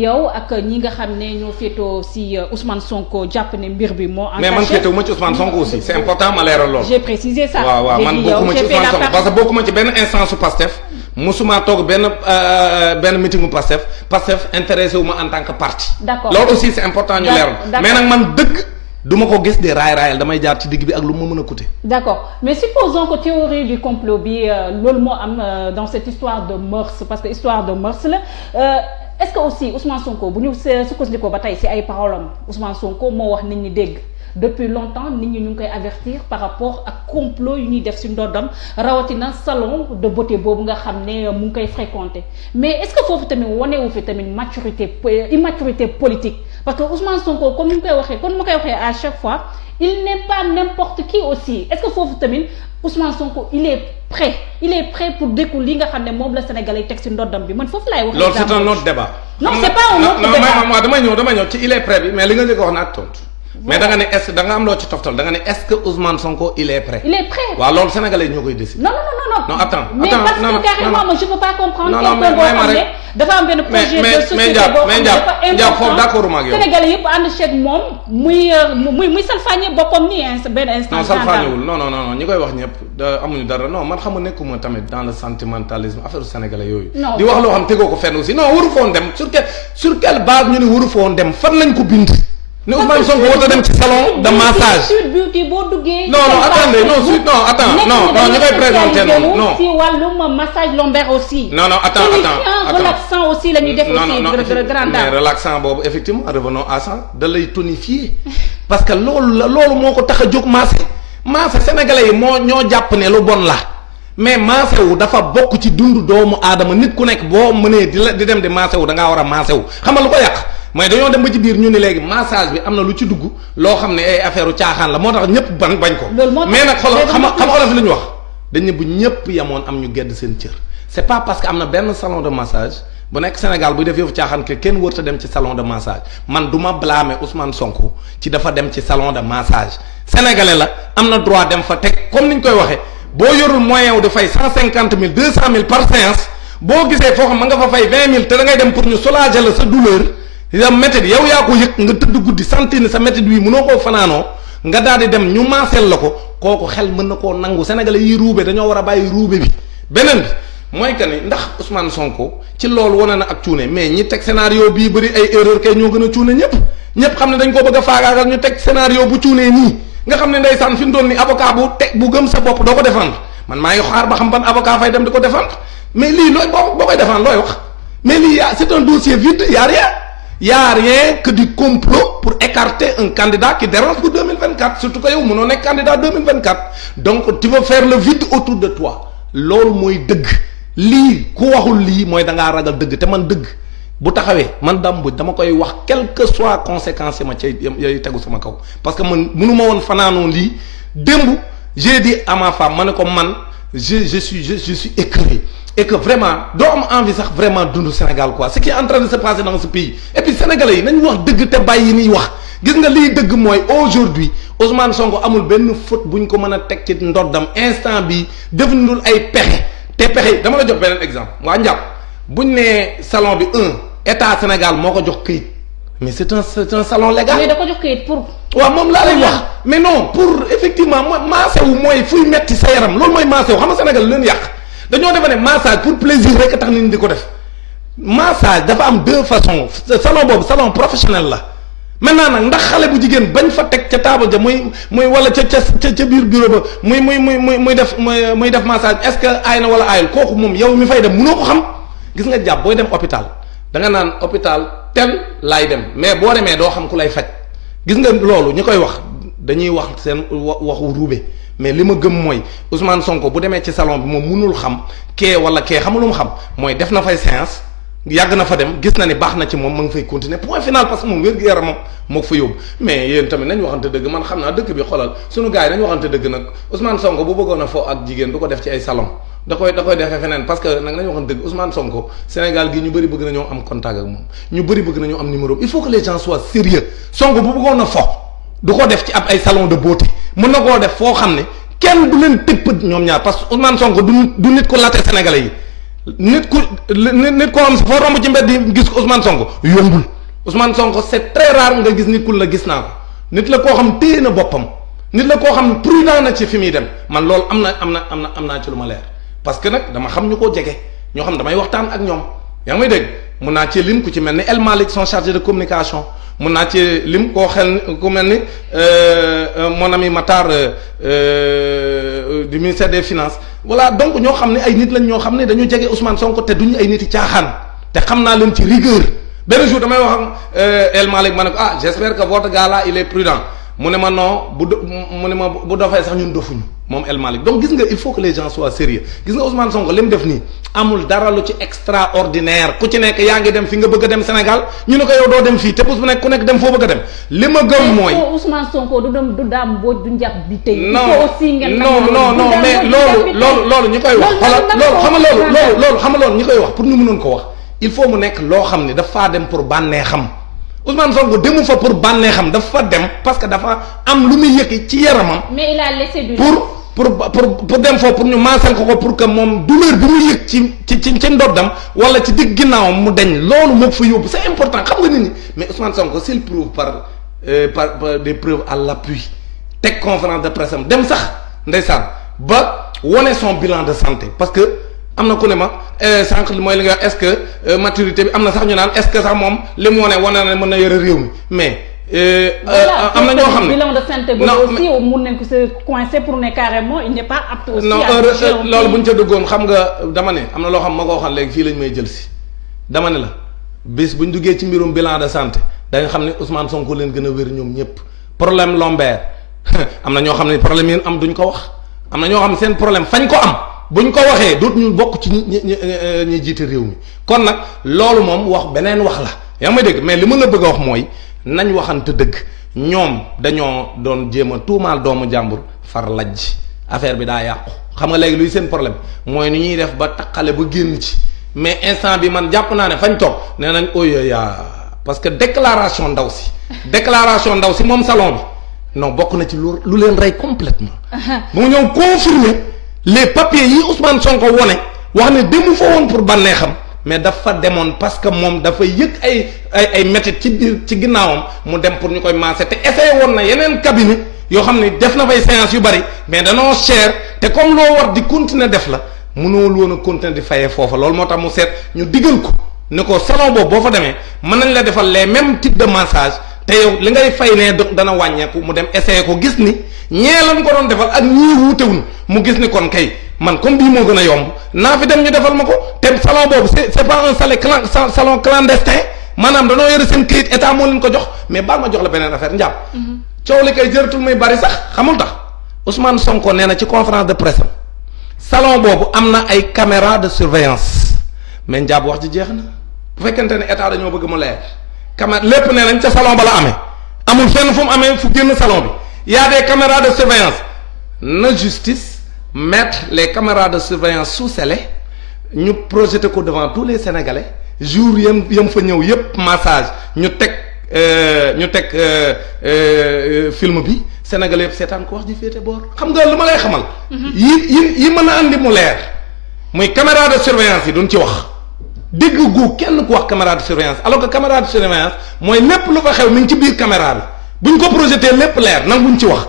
yow ak ñi nga xam ne ñoo féetoo si Ousmane Sonko jàpp ne mbir bi moo. mais man féetewuma ma ci Ousmane Sonko aussi c'est important ma leeral lool. j'ai précisé ça. waaw man bokkuma ci Ousmane Sonko parce que bokkuma ci benn instance su Pastef musuma toog benn meetingu Pastef intéressé wu ma en tant que parti. d'accord loolu aussi c'est important ñu leeral mais nag man dëgg. du ma ko gis de raayal damay jaar ci digg bi ak lu ma mën a coûter. d'accord mais supposons que théorie du complot bi loolu moo am dans cette histoire de mœurs parce que histoire de mœurs la est-ce que aussi Ousmane Sonko bu ñu sukkandikoo ba tey ci ay paroles Ousmane Sonko moo wax nit ñi dégg depuis longtemps nit ñi ñu ngi koy avertir par rapport ak complot yu ñuy def ci ndoddam rawatina salon de beauté boobu nga xam ne mu ngi koy fréquenter mais est-ce que foofu tamit wanewu fi tamit immaturité politique. parce que Ousmane Sonko comme ni mu koy waxee comme ni ma koy waxee à chaque fois il n'est pas n'importe qui aussi est-ce que foofu tamit Ousmane Sonko il est prêt pour dékku li nga xam ne moom la Sénégalais yi teg ci ndoddam bi man foofu laay wax. loolu c'est un autre débat. non c'est pas un autre débat non damay ñëw ci il est prêt bi mais li nga njëkk a wax naa tontu. mais da nga ne est-ce da nga am loo ci toftal da nga ne est-ce que Ousmane Sonko il est prêt. il est prêt waaw loolu Sénégalais yi ñoo koy décider. non attends mais parce que carrément moi je peux pas comprendre. non mais dafa am benn projet de société boo xam ne dafa important d'accord ak yow Sénégalais yëpp ànd ceeg moom muy salfaañe boppam nii benn instant. non salfaañewul non ñi koy wax ñëpp amuñu dara non man xam nga nekkuma tamit dans le sentimentalisme affaire sénégalais yooyu. di wax loo xam tegoo ko fenn aussi non waru foon dem sur quelle base ñu ne waru foon dem fan lañ ko bind. ne Ousmane Sonko warut a dem ci salon de massage. Sud Beauty boo duggee. non attendez ñu koy présenter noonu non. ci wàllum massage lombaire aussi. non attends relaxant aussi la ñuy def aussi. grande mais relaxant boobu effectivement revenons à ça da lay tonifier parce que loolu moo ko tax a jóg massé sénégalais yi ñoo jàpp ne lu bon la mais massé wu dafa bokk ci dundu doomu aadama nit ku nekk boo mënee di dem di massé wu da ngaa war a massé wu xam nga lu ko yàq. mooy dañoo dem ba ci biir ñu ni léegi massage bi am na lu ci dugg loo xam ne ay affaire u caaxaan la moo tax ñëpp bañ ko. mais nag xoolal xam olof li ñu wax dañ ne bu ñëpp yemoon am ñu gedd seen cër. c'est pas parce que am na benn salon de massage bu nekk Sénégal buy def yëfu caaxaan que kenn wërta dem ci salon de massage man du ma blâmer Ousmane Sonko ci dafa dem ci salon de massage sénégalais la am na droit dem fa teg comme ni ñu koy waxee boo yorul moyen wu di fay 150 000 200 000 par séance boo gisee foo xam ma nga fa fay 20 000 te da ngay dem pour ñu soulager la sa douleur. métit yow yaa ko yëg nga tëdd guddi sentir ne sa métit wi mënoo koo fanaanoo nga daal di dem ñu maaseel la ko kooku xel mën na koo nangu sénégalais yi ruube dañoo war a bàyyi ruube bi beneen bi mooy que ni ndax Ousmane Sonko ci loolu wane na ak cuune mais ñi teg scénario bii bëri ay erreur kay ñoo gën a cuune ñëpp xam ne dañ koo bëgg a faagaagal ñu teg scénario bu cuunee nii nga xam ne ndeysaan fi mu doon ni avocat bu gëm sa bopp doo ko défendre man maa ngi xaar ba xam ban avocat fay dem di ko défendre mais lii looy boo koy défendre looy wax mais lii c'est un dossier vide y a rien que du complot pour écarter un candidat qui dérange pour 2024 surtout que yow mënoo nekk candidat 2024 donc tu veux faire le vide autour de toi loolu mooy dëgg lii ku waxul lii mooy da ngaa ragal dëgg te man dëgg bu taxawee man Dame Mbodj dama koy wax quelles que soient conséquences yi ma cay yooyu tegu sama kaw parce que man mënu ma woon fanaanoo lii démb j'ai dit à ma femme ma ne ko man je suis écœuré et que vraiment doo am envie sax vraiment dund Sénégal quoi ce qui est en train de se passer dans ce pays et puis sénégalais yi nañ wax dëgg te bàyyi niy wax gis nga liy dëgg mooy aujourd'hui Ousmane Sonko amul benn faute bu ñu ko mën a teg ci ndoddam instant bi defuñu ay pexe te pexe dama la jox beneen exemple waa njàpp buñ nee salon bi état Sénégal moo ko jox këyit mais c'est un salon légal. mais da ko jox këyit pour. waaw moom laa lay wax mais non pour effectivement maasewu mooy fuy metti sa yaram loolu mooy maasewu xam nga Sénégal leen yàq. dañoo defe ne massage pour plaisir rek a tax nit ñi di ko def massage dafa am deux façons salon boobu salon professionnel la maintenant nag ndax xale bu jigéen bañ fa teg ca table ja muy wala ca biir bureau ba muy def massage est-ce que aay na wala aayul kooku moom yow mi fay dem mënoo ko xam gis nga jàpp booy dem hôpital da nga naan hôpital tel laay dem mais boo demee doo xam ku lay faj gis nga loolu ñi koy wax dañuy wax seen waxu ruube mais li ma gëm mooy Ousmane Sonko bu demee ci salon bi moom mënul xam kee wala kee xamul lu mu xam mooy def na fay séance yàgg na fa dem gis na ni baax na ci moom ma ngi fay continuer point final parce que moom wér-gu-yaramam moo ko fa yóbbu mais yéen tamit nañ waxante dëgg man xam naa dëkk bi xoolal suñu gars yi nañ waxante dëgg nag Ousmane Sonko bu bëggoon a foo ak jigéen du ko def ci ay salon da koy defee feneen parce que nag nañu waxoon dëgg Ousmane Sonko Sénégal gi ñu bëri bëgg nañoo am contact ak moom ñu bëri bëgg nañoo am numéro il faut que les gens soient sérieux Sonko bu bëggoon a fo du ko def ci ab ay salon de beauté mën na koo def foo xam ne kenn du leen tëpp ñoom ñaar parce que Ousmane Sonko du nit ko latte Sénégalais yi nit koo xam si foo romb ci mbedd di gis ko Ousmane Sonko yombul Ousmane Sonko c'est très rare nga gis nit ku la gis naa ko nit la koo xam téye na boppam nit la koo xam prudent na ci fi muy dem man loolu am naa ci lu ma leer parce que nag dama xam ñu ko jege ñoo xam damay waxtaan ak ñoom yaa ngi may dégg mun naa ci lim ku ci mel ni El Malick son chargé de communication mun naa ci lim koo xel ku mel ni mon ami Matar du ministère des finances voilà donc ñoo xam ne ay nit lañ ñoo xam ne dañu jege Ousmane Sonko te duñu ay nit yi caaxaan te xam naa leen ci rigueur benn jour damay wax ak El Malick ma ne ko j'espère que votre gars là il est prudent mu ne ma non mu ne ma bu dofee sax ñun dofuñu moom El Malick donc gis nga il faut que les gens soient sérieux gis nga Ousmane Sonko li mu def nii amul dara lu ci extraordinaire ku ci nekk yaa ngi dem fi nga bëgg a dem Sénégal ñu ne ko yow doo dem fii te bés bu nekk ku nekk dem foo bëgg a dem li ma gëm mooy. Ousmane Sonko du daam booj du njàpp bi tey. non non mais loolu ñi koy wax. xoolal xam nga loolu ñi koy wax pour ñu mënoon ko wax il faut mu nekk loo xam ne dafa dem pour bànnee xam. Ousmane Sonko demu fa pour bànneexam dafa dem parce que dafa am lu muy yëkki ci yaramam. mais il a laissé du pour dem foofu pour ñu maasal ko pour que moom douleur bi muy yëg ci ndoddam wala ci digg ginnaawam mu deñ loolu moo fa yóbbu c'est important xam nga nit ñi mais Ousmane Sonko s'il prouve par des preuves à l'appui teg conférence de presse am dem sax ndeysaan ba wone son bilan de santé parce que. am na ku ne ma sànq mooy li nga wax est-ce que maturité bi am na sax ñu naan est-ce que sax moom li mu wane na mën na yore réew mi mais. am na ñoo xam ne bilan de santé boobu aussi mun nañ ko se coincer pour ne carrément il n'est pas apte aussi. non loolu bu ñu ca duggoon xam nga dama ne am na loo xam ma ko waxoon léegi fii lañ may jël si dama ne la bis bu ñu duggee ci mbirum bilan de santé da nga xam ne Ousmane Sonko leen gën a wér ñoom ñëpp problème lombaire am na ñoo xam ne problème yi am duñ ko wax am na ñoo xam ne seen problème fañ ko am. buñ ko waxee doot ñu bokk ci ñi jiite réew mi kon nag loolu moom wax beneen wax la yaa may dégg mais li mën a bëgg a wax mooy nañ waxante dëgg ñoom dañoo doon jéem a tuumaal doomu jàmbur far lajj affaire bi daa yàqu xam nga léegi luy seen problème mooy ni ñuy def ba taqale ba génn ci mais instant bi man jàpp naa ne fañ toog nee nañ oyoya parce que déclaration ndaw si moom salon bi non bokk na ci lu leen rey complètement mu ñëw confirmer les papiers yi Ousmane Sonko wone wax ne demu fa woon pour bànneexam mais dafa demoon parce que moom dafa yëg ay métit ci biir ci ginnaawam mu dem pour ñu koy maase te essayé woon na yeneen cabinet yoo xam ne def na fay séance yu bari mais danoo cher te comme loo war di continuer def la mënoo woon a continuer di fayee foofa loolu moo tax mu seet ñu digal ko ne ko salon boobu boo fa demee mën nañ la defal les mêmes types de massage te yow li ngay fay ne dana wàññeeku mu dem essayer ko gis ni ñee lañ ko doon defal ak ñii wuutewuñ mu gis ni kon kay man comme bii moo gën a yomb naa fi dem ñu defal ma ko te salon boobu c'est pas un salon clandestin maanaam danoo yore seen këyit état moo leen ko jox mais baal ma jox la beneen affaire njàpp coow li kay jëratul muy bari sax xamul tax Ousmane Sonko nee na ci conférence de presse am salon boobu am na ay caméra de surveillance mais njàpp wax ji jeex na bu fekkente ne état dañoo bëgg mu leer caméra lépp nee nañ ca salon ba la amee amul fenn fu mu amee fu génn salon bi y a des caméras de surveillance na justice mettre les caméras de surveillance sous scellé ñu projeté ko devant tous les Sénégalais jour yam fa ñëw yépp massage ñu teg film bi Sénégalais yëpp seetaan ko wax ji féete boor xam nga lu ma lay xamal yi mën a andi mu leer muy caméra de surveillance yi duñ ci wax dégg gu kenn ku wax caméra de surveillance alors que caméra de surveillance mooy lépp lu fa xew mi ngi ci biir caméra bi buñ ko projeté lépp leer nanguñ ci wax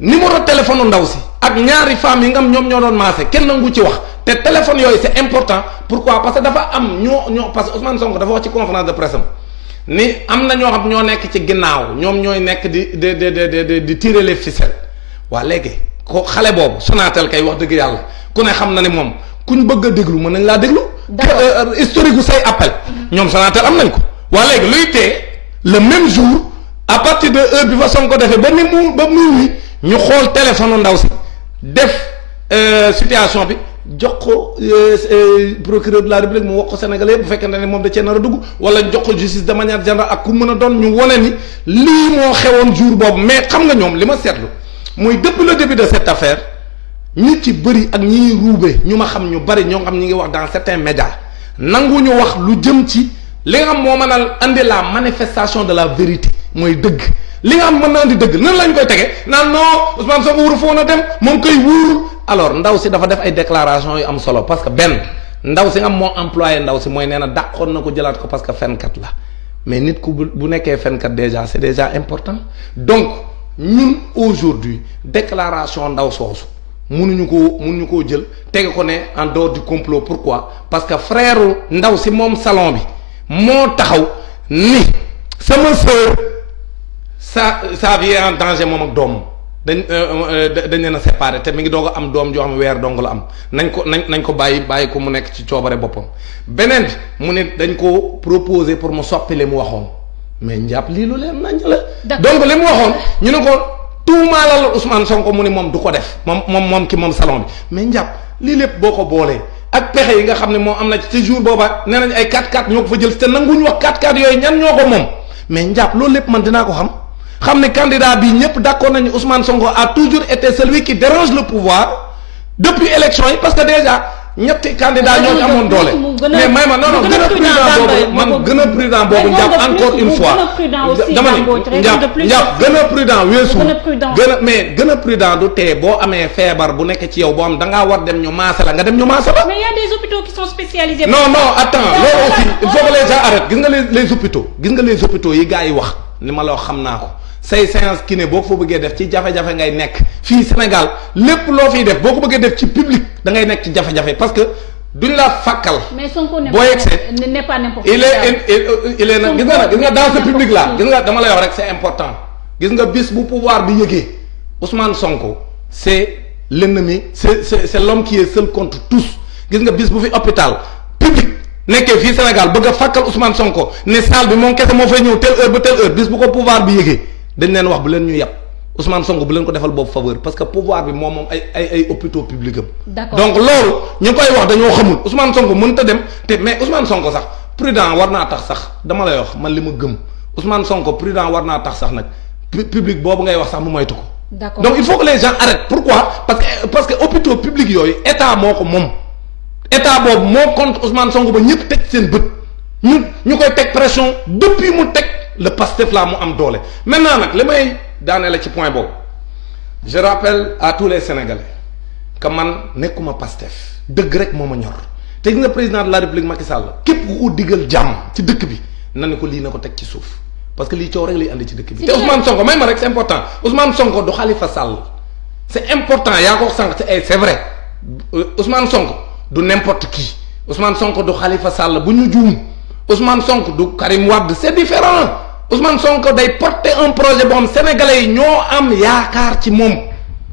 numéro téléphone ndaw si ak ñaari femmes yi nga am ñoom ñoo doon maase kenn nangu ci wax te téléphone yooyu c'est important pourquoi parce que dafa am ñoo parce que Ousmane Sonko dafa wax ci conférence de presse am ni am na ñoo xam ñoo nekk ci ginnaaw ñoom ñooy nekk di tirer les ficelles waa léegi ko xale boobu Sonatel kay wax dëgg yàlla ku ne xam na ni moom kuñ bëgg a déglu mën nañ laa déglu historique gu say appel ñoom Sonatel am nañ ko waa léegi luy tee le même jour à partir de heure bi fa Sonko defee ba minuit ñu xool téléphone ndaw si def situation bi jox ko procureur de la République mu wax ko Sénégalais bu fekkente ne moom da cee nar a dugg wala jox ko justice de manière générale ak ku mën a doon ñu wone ni lii moo xewoon jour boobu mais xam nga ñoom li ma seetlu muy depuis le début de cette affaire ñi ci bëri ak ñiy ruube ñu ma xam ñu bëri ñoo xam ñi ngi wax dans certains médias nanguñu wax lu jëm ci li nga xam moo mën a andi la manifestation de la vérité mooy dëgg li nga xam mën na andi dëgg nan lañ koy tege naan non Ousmane Sonko wuru foon a dem moom koy wuuru alors ndaw si dafa def ay déclaration yu am solo parce que benn ndaw si nga am moo employé ndaw si mooy nee na dàqoon na ko jëlaat ko parce que fenkat la mais nit ku bu nekkee fenkat déjà c'est déjà important donc ñun aujourd'hui déclaration ndaw soosu mënuñu koo jël tege ko ne en dehors du complot pourquoi parce que frère ndaw si moom salon bi moo taxaw ni sama sœur sa vie en danger moom ak doomam dañ leen a séparé te mi ngi doog a am doom joo xam weer dong la am nañ ko bàyyi ko mu nekk ci coobare boppam beneen bi mu ne dañ ko proposer pour mu soppi li mu waxoon mais njàpp lii lu leen nañ la donc li mu waxoon ñu ne ko tuumaalal Ousmane Sonko mu ne moom du ko def moom ki moom salon bi mais njàpp lii lépp boo ko boolee ak pexe yi nga xam ne moom am na ci jour booba nee nañ ay 4-4 ñoo ko fa jël te nanguñu wax 4-4 yooyu ñan ñoo ko moom mais njàpp loolu lépp man dinaa ko xam ne candidat bi ñëpp d'accord nañu Ousmane Sonko a toujours été celui qui dérange le pouvoir depuis élection yi parce que déjà ñetti candidat ñoo ci amoon doole mais may ma non gën a prudent boobu man gën a prudent boobu njàpp encore une fois dama ni njàpp gën a prudent weesu gën a prudent du tee boo amee feebar bu nekk ci yow boo am da ngaa war dem ñu maase la nga dem ñu maase la mais il y a des hôpitaux qui sont spécialisés non attends loolu aussi il faut que les gens arrêtent gis nga les hôpitaux yi gars yi wax ni ma la wax xam naa ko say séance kiné boo ko fa bëggee def ci jafe-jafe ngay nekk fii Sénégal lépp loo fiy def boo ko bëggee def ci public da ngay nekk ci jafe-jafe parce que duñ la fàkkal. mais Sonko boo yegsee n'est pas n'importe il est nag gis nga dans ce public là gis nga dama lay wax rek c'est important gis nga bis bu pouvoir bi yëgee Ousmane Sonko c'est l'ennemi c'est l'homme qui est seul contre tous gis nga bis bu fi hôpital public nekkee fii Sénégal bëgg a fàkkal Ousmane Sonko ne salle bi moom kese moo fay ñëw telle heure ba telle heure bis bu ko pouvoir bi yëgee dañ leen wax bu leen ñu yàpp Ousmane Sonko bu leen ko defal boobu faveur parce que pouvoir bi moom ay hôpitaux publics am. D'accord. Donc loolu ñu koy wax dañoo xamul Ousmane Sonko mënut a dem te mais Ousmane Sonko sax prudent war naa tax sax dama lay wax man li ma gëm Ousmane Sonko prudent war naa tax sax nag public boobu ngay wax sax mu moytu ko. D'accord. Donc il faut que les gens arrêtent pourquoi parce que hôpitaux publics yooyu état moo ko moom état boobu moo contre Ousmane Sonko ba ñëpp teg seen bët ñu koy teg pression depuis mu teg. Le Pastef là mu am doole maintenant nag li may daane la ci point boobu je rappelle à tous les Sénégalais que man nekkuma Pastef dëgg rek moo ma ñor te gis nga président de la République Macky Sall képp ku ko digal jàmm ci dëkk bi na ne ko lii na ko teg ci suuf parce que lii coow rek lay andi ci dëkk bi te Ousmane Sonko may ma rek c'est important Ousmane Sonko du Khalifa Sall c'est important yaa ko wax sànq c'est vrai Ousmane Sonko du n'importe qui Ousmane Sonko du Khalifa Sall bu ñu juum Ousmane Sonko du Karim Wade c'est différent Ousmane Sonko day porter un projet boo xam sénégalais yi ñoo am yaakaar ci moom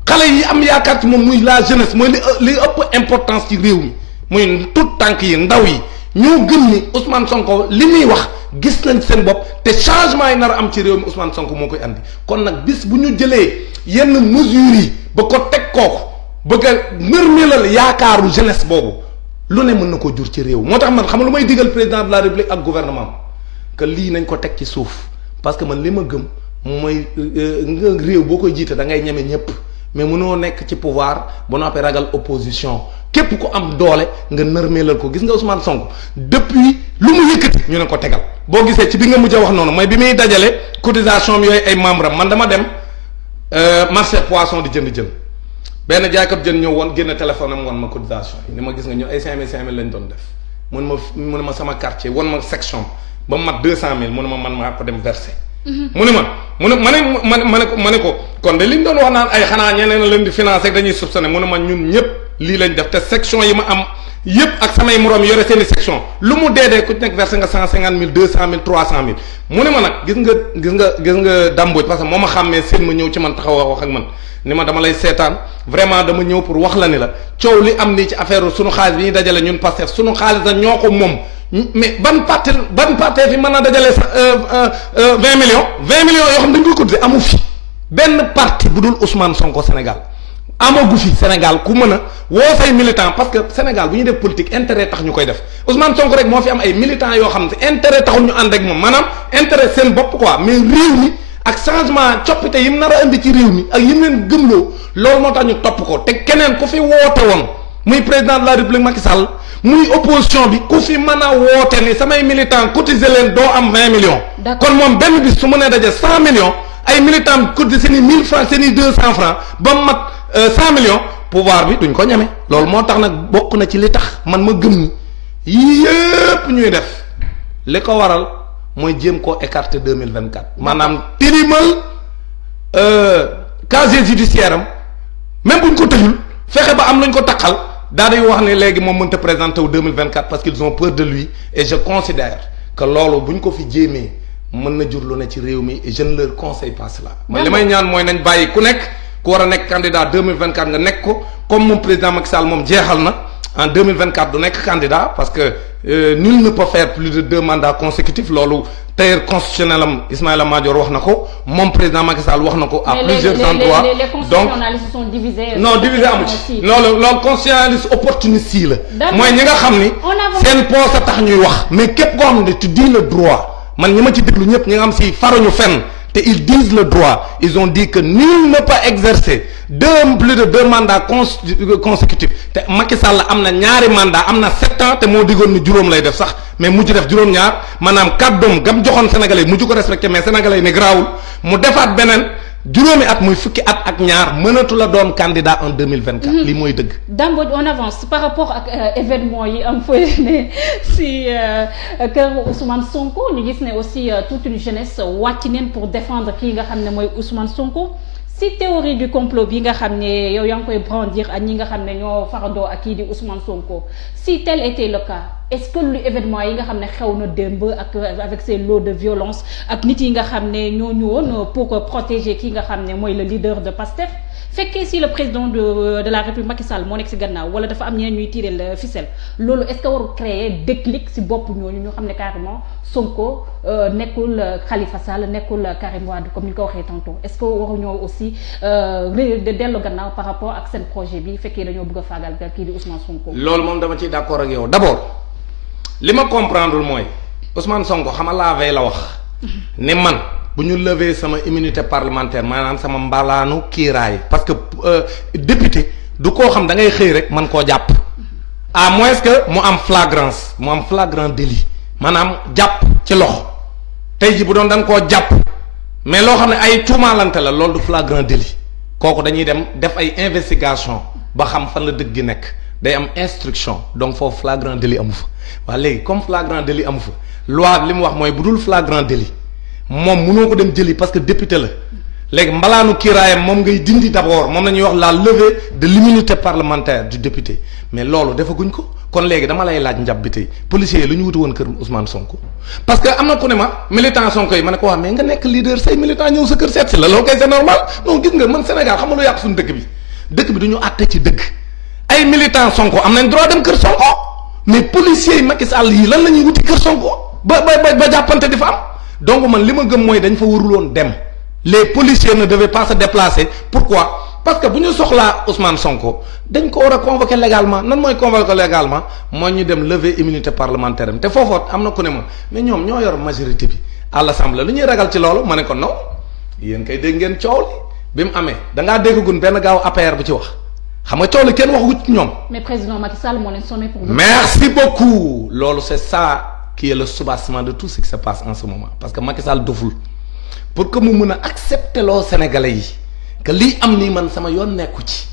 xale yi am yaakaar ci moom muy la jeunesse mooy li ëpp importance ci réew mi muy tout tànk yi ndaw yi ñoo gëm ni Ousmane Sonko li muy wax gis nañ seen bopp te changement yi nar a am ci réew mi Ousmane Sonko moo koy andi kon nag bis bu ñu jëlee yenn mesures yi ba ko teg kooku bëgg a nërmeelal yaakaaru jeunesse boobu lu ne mën na koo jur ci réew moo tax man xam nga lu may digal président de la République ak gouvernement que lii nañ ko teg ci suuf parce que man li ma gëm mooy nga réew boo koy jiite da ngay ñeme ñëpp mais mënoo nekk ci pouvoir ba noppi ragal opposition képp ku am doole nga nërmeelal ko gis nga Ousmane Sonko depuis lu mu yëkkati ñu ne ko tegal boo gisee ci bi nga mujj a wax noonu mooy bi muy dajale cotisation bi yooyu ay membre am man dama dem marché poisson di jënd jën benn jaaykat jën ñëw woon génn téléphone am woon ma cotisation yi ni ma gis nga ñu ay 5000 lañ doon def mun ma sama quartier won ma section ba mu mat 200000 mu ne ma man maa ko dem verser. mu ne ma ne ko kon de li ñu doon wax naan ay xanaa ñeneen a leen di financer ak dañuy soupçonner mu ne ma ñun ñëpp lii lañ def te section yi ma am yëpp ak samay moroom yore seen i section lu mu dee ku nekk verser nga 150000 200000 300000 mu ne ma nag gis nga dàmbooj parce que moo ma xàmmee seen ma ñëw ci man taxaw wax ak man ni ma dama lay seetaan vraiment dama ñëw pour wax la ni la coow li am nii ci affaire sunu xaalis bi ñuy dajale ñun Pastef sunu xaalis da ñoo ko moom mais ban parti fi mën a dajale 20 millions yoo xam dañ koy cotiser amu fi benn parti bu dul Ousmane Sonko Sénégal amagu fi Sénégal ku mën a woo say militant parce que Sénégal bu ñuy def politique intérêt tax ñu koy def Ousmane Sonko rek moo fi am ay militants yoo xam ne intérêt taxul ñu ànd ak moom maanaam intérêt seen bopp quoi mais réew mi ak changement coppite yi mu nar a indi ci réew mi ak yi mu leen gëmloo loolu moo tax ñu topp ko te keneen ku fi woote woon muy président de la république Macky Sall muy opposition bi ku fi mën a woote ni samay militants cotiser leen doo am 20 millions. kon moom benn bis su mënee daje 100 millions ay militants cotiser seen i 1000 francs seen i 200 francs ba mu mat 100 millions pouvoir bi duñ ko ñeme. loolu moo tax nag bokk na ci li tax man ma gëm ni yii yëpp ñuy def li ko waral mooy jéem koo écarter 2024 maanaam tilimal casier judiciaire am même buñ ko tëjul fexe ba am lañ ko taqal. daa day wax ne léegi moom mënta présenter wu 2024 parce qu'ils ont peur de lui et je considère que loolu bu ñu ko fi jéemee mën na jur lu ne ci réew mi et je ne leur conseille pas cela. man li may ñaan mooy nañ bàyyi ku nekk ku war a nekk candidat 2024 nga nekk ko comme moom président Macky Sall moom jeexal na en 2024 du nekk candidat parce que nul ne peut faire plus de 2 mandats consécutifs loolu tailleur constitutionnel am Ismaïla Madior wax na ko moom président Macky Sall wax na ko à plusieurs endroits les constitutionnalistes sont divisés. non divisé amu ci non loolu constitutionnaliste opportuniste yi la mooy ñi nga xam ni seen poste a tax ñuy wax mais képp koo xam ne tu dis le droit man ñi ma ci déglu ñëpp ñi nga xam si faruñu fenn te ils disent le droit ils ont dit que nul ne peut exercer plus de 2 mandats consécutifs te Macky Sall am na ñaari mandat am na 7 ans te moo diggoon ni juróom lay def sax mais mujj def juróom-ñaar maanaam kàddoom gam joxoon sénégalais mujj ko respecté mais sénégalais ne garaawul mu defaat beneen juróomi at muy fukki at ak ñaar mënatu la doon candidat en 2024. lii mooy dëgg. Dame Mbodj on avance par rapport ak événement yi am fooy ne si kër Ousmane Sonko ñu gis ne aussi toute une jeunesse wàcc neen pour défendre kii nga xam ne mooy Ousmane Sonko. si théorie du complot bi nga xam ne yow yaa ngi koy brandir ak ñi nga xam ne ñoo farandoo ak kii di Ousmane Sonko si tel était le cas est-ce que lu événement yi nga xam ne xew na démb ak avec ces lots de violence ak nit yi nga xam ne ñoo ñëwoon pour protéger kii nga xam ne mooy le leader de PASTEF fekkee si le président de la République Macky Sall moo nekk si gannaaw wala dafa am ñeneen ñuy tirer le ficelle loolu est-ce que warul créer déclic si bopp ñooñu ñoo xam ne carrément Sonko nekkul Khalifa Sall nekkul Karim Wade comme ni ñu ko waxee tantôt est-ce que waruñoo aussi dellu gannaaw par rapport ak seen projet bi fekkee dañoo bëgg a faagal kii di Ousmane Sonko. loolu moom dama ciy d'accord ak yow d'abord li ma comprendre mooy Ousmane Sonko xamal laa veille la wax ni man. bu ñu lever sama immunité parlementaire maanaam sama mbalaanu kiiraay parce que député du koo xam da ngay xëy rek man koo jàpp à moins que mu am flagrance mu am flagrant délit maanaam jàpp ci loxo tey ji bu doon dañ koo jàpp mais loo xam ne ay tuumaalante la loolu du flagrant délit kooku dañuy dem def ay investigation ba xam fan la dëgg gi nekk day am instruction donc foofu flagrant délit amu fa waaye léegi comme flagrant délit amu fa loi li mu wax mooy bu dul flagrant délit moom mënoo ko dem jëli parce que député la léegi mbalaanu kiiraayam moom ngay dindi d'abord moom la ñuy wax la levée de l'immunité parlementaire du député mais loolu defaguñ ko kon léegi dama lay laaj njab bi tey policiers yi lu ñu wuti woon kër Ousmane Sonko parce que am na ku ne ma militant Sonko yi ma ne ko wax mais nga nekk leader say militant ñëw sa kër seet si la loolu kay c'est normal non gis nga man Sénégal xam nga lu yàq suñu dëkk bi du ñu àtte ci dëgg ay militant Sonko am nañ droit dem kër Sonko mais policiers yi Macky Sall yi lan la ñuy wuti kër Sonko ba jàppante di fa am donc man li ma gëm mooy dañ fa waruloon dem les policiers ne devaient pas se déplacer pourquoi parce que bu ñu soxlaa Ousmane Sonko dañ ko war a convoquer légalement nan mooy convoquer légalement mooy ñu dem lever immunité parlementaire am te foofoot am na ku ne ma mais ñoom ñoo yor majorité bi à l'Assemblée lu ñuy ragal ci loolu ma ne ko non yéen kay dégg ngeen coow li bi mu amee da ngaa déggagun benn gaaw APR bu ci wax xam nga coow li kenn waxu ci ñoom. mais président Macky Sall moo leen sonné pour. merci beaucoup loolu c'est ça. qui est le soubassement de tout ce qui se passe en ce moment parce que Macky Sall doful pour que mu mën a accepter loo Sénégalais yi que lii am nii man sama yoon nekku ci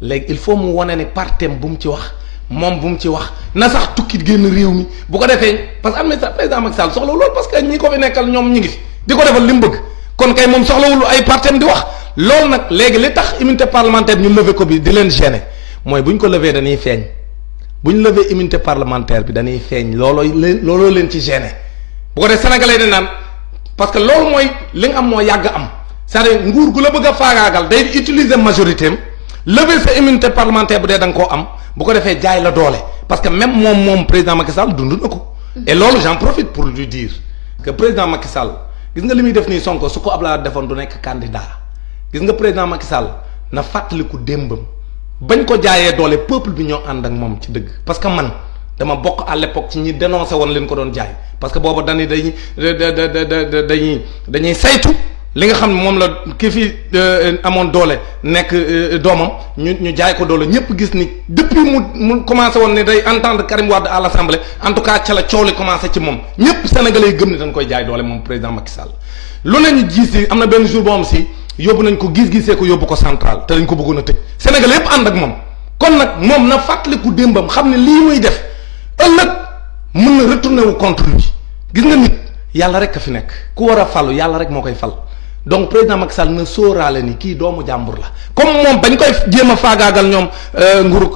léegi il faut mu wane ne partem bu mu ci wax moom bu mu ci wax na sax tukki génn réew mi bu ko defee parce que administration président Macky Sall soxla loolu parce que ñi ko fi nekkal ñoom ñi ngi fi di ko defal li mu bëgg kon kay moom soxlawul ay partem di wax loolu nag léegi li tax immunité parlementaire ñu lever ko bi di leen gêner mooy bu ñu ko lever dañuy feeñ. bu ñu lever immunité parlementaire bi dañuy feeñ looloo leen ci gêné bu ko def sénégalais dañ naan parce que loolu mooy li nga am moo yàgg am c'est-à-dire nguur gu la bëgg a faagaagal day utiliser majorité am lever sa immunité parlementaire bu dee da nga koo am bu ko defee jaay la doole parce que même moom président Macky Sall dund na ko. et loolu j'en profite pour lui dire que président Macky Sall gis nga li muy def nii Sonko su ko Abdoulaye defoon du nekk candidat gis nga président Macky Sall na fàttaliku démbam. bañ ko jaayee doole peuple bi ñoo ànd ak moom ci dëgg parce que man dama bokk à l'époque ci ñi dénoncé woon leen ko doon jaay parce que boobu dañuy saytu li nga xam ne moom la ki fi amoon doole nekk doomam ñu jaay ko doole ñëpp gis ni depuis mu commencé woon ne day entendre Karim Wade à l'Assemblée en tout cas ca la coow li commencé ci moom ñëpp sénégalais yi gëm ne dañ koy jaay doole moom président Macky Sall. lu ne ñu gis si am na benn jour boo xam si yóbbu nañ ko gis-gisee ko yóbbu ko central te dañ ko bëggoon a tëj sénégalais yëpp ànd ak moom kon nag moom na fàttaliku démbam xam ne lii muy def ëllëg mën na retourner wu contre lui gis nga nit yàlla rek a fi nekk ku war a falu yàlla rek moo koy fal. donc président Macky Sall na sóoraale ni kii doomu jàmbur la comme moom bañ koy jéem a faagaagal ñoom nguuru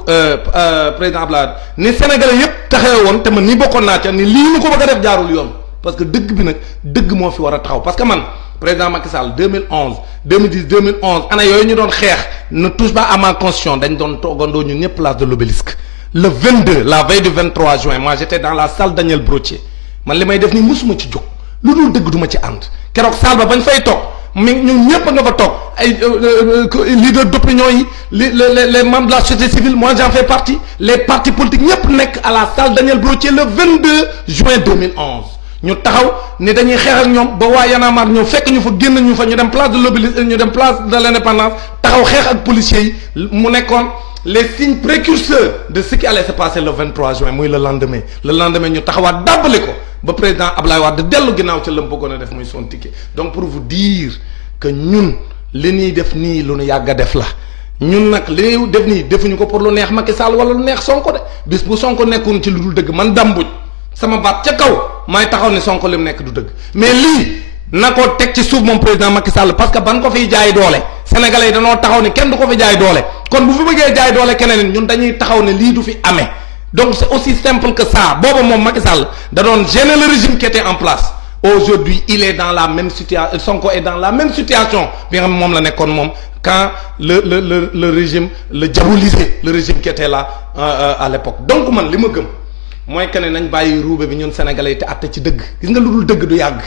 président Abdoulaye ni sénégalais yépp taxawee woon te man ni bokkoon naa ca ni lii ñu ko bëgg a def jaarul yoon parce que dëgg bi nag dëgg moo fi war a taxaw parce que man président Macky Sall 2011 2010 2011 année yooyu ñu doon xeex ne touche pas à ma constitution dañ doon toogandoo ñun ñëpp place de l'Obélisque le 22 la veille du 23 juin moi j'étais dans la salle Daniel Brottier man li may def ni musuma ci jóg lu dul dëgg duma ci ànd keroog salle ba bañ fay toog mais ñun ñëpp nga fa toog ay leader d'opinion yi les membres de la société civile moi j'en fais partie les partis politiques ñëpp nekk à la salle Daniel Brottier le 22 juin 2011 ñu taxaw ne dañuy xeex ak ñoom ba waa Y'en a marre ñëw fekk ñu fa génn ñu fa ñu dem place de l'Obélisque ñu dem place de l'Indépendance taxaw xeex ak policiers yi mu nekkoon les signes précurseurs de ce qui allait se passer le 23 juin muy le lendemain ñu taxawaat dàbbali ko ba président Ablaye Wade dellu ginnaaw ca la mu bëggoon a def muy son ticket donc pour vous dire que ñun li ñuy def nii lu ñu yàgg a def la ñun nag li ñuy def nii defuñu ko pour lu neex Macky Sall wala lu neex Sonko de bis bu Sonko nekkoon ci lu dul dëgg man dambuj sama baat ca kaw maay taxaw ni Sonko li mu nekk du dëgg mais lii na ko teg ci suuf moom président Macky Sall parce que ban ko fiy jaay doole sénégalais yi danoo taxaw ni kenn du ko fi jaay doole kon bu fi bëggee jaay doole keneen ñun dañuy taxaw ne lii du fi amee donc c'est aussi simple que ça booba moom Macky Sall da doon gêner le régime qui était en place aujourd'hui il est dans la même situation Sonko est dans la même situation bi nga xam moom la nekkoon moom quand le régime le diabolisé le régime qui était là à l'époque donc man li ma gëm mooy que ne nañ bàyyi ruube bi ñun sénégalais yi te àtte ci dëgg gis nga lu dul dëgg du yàgg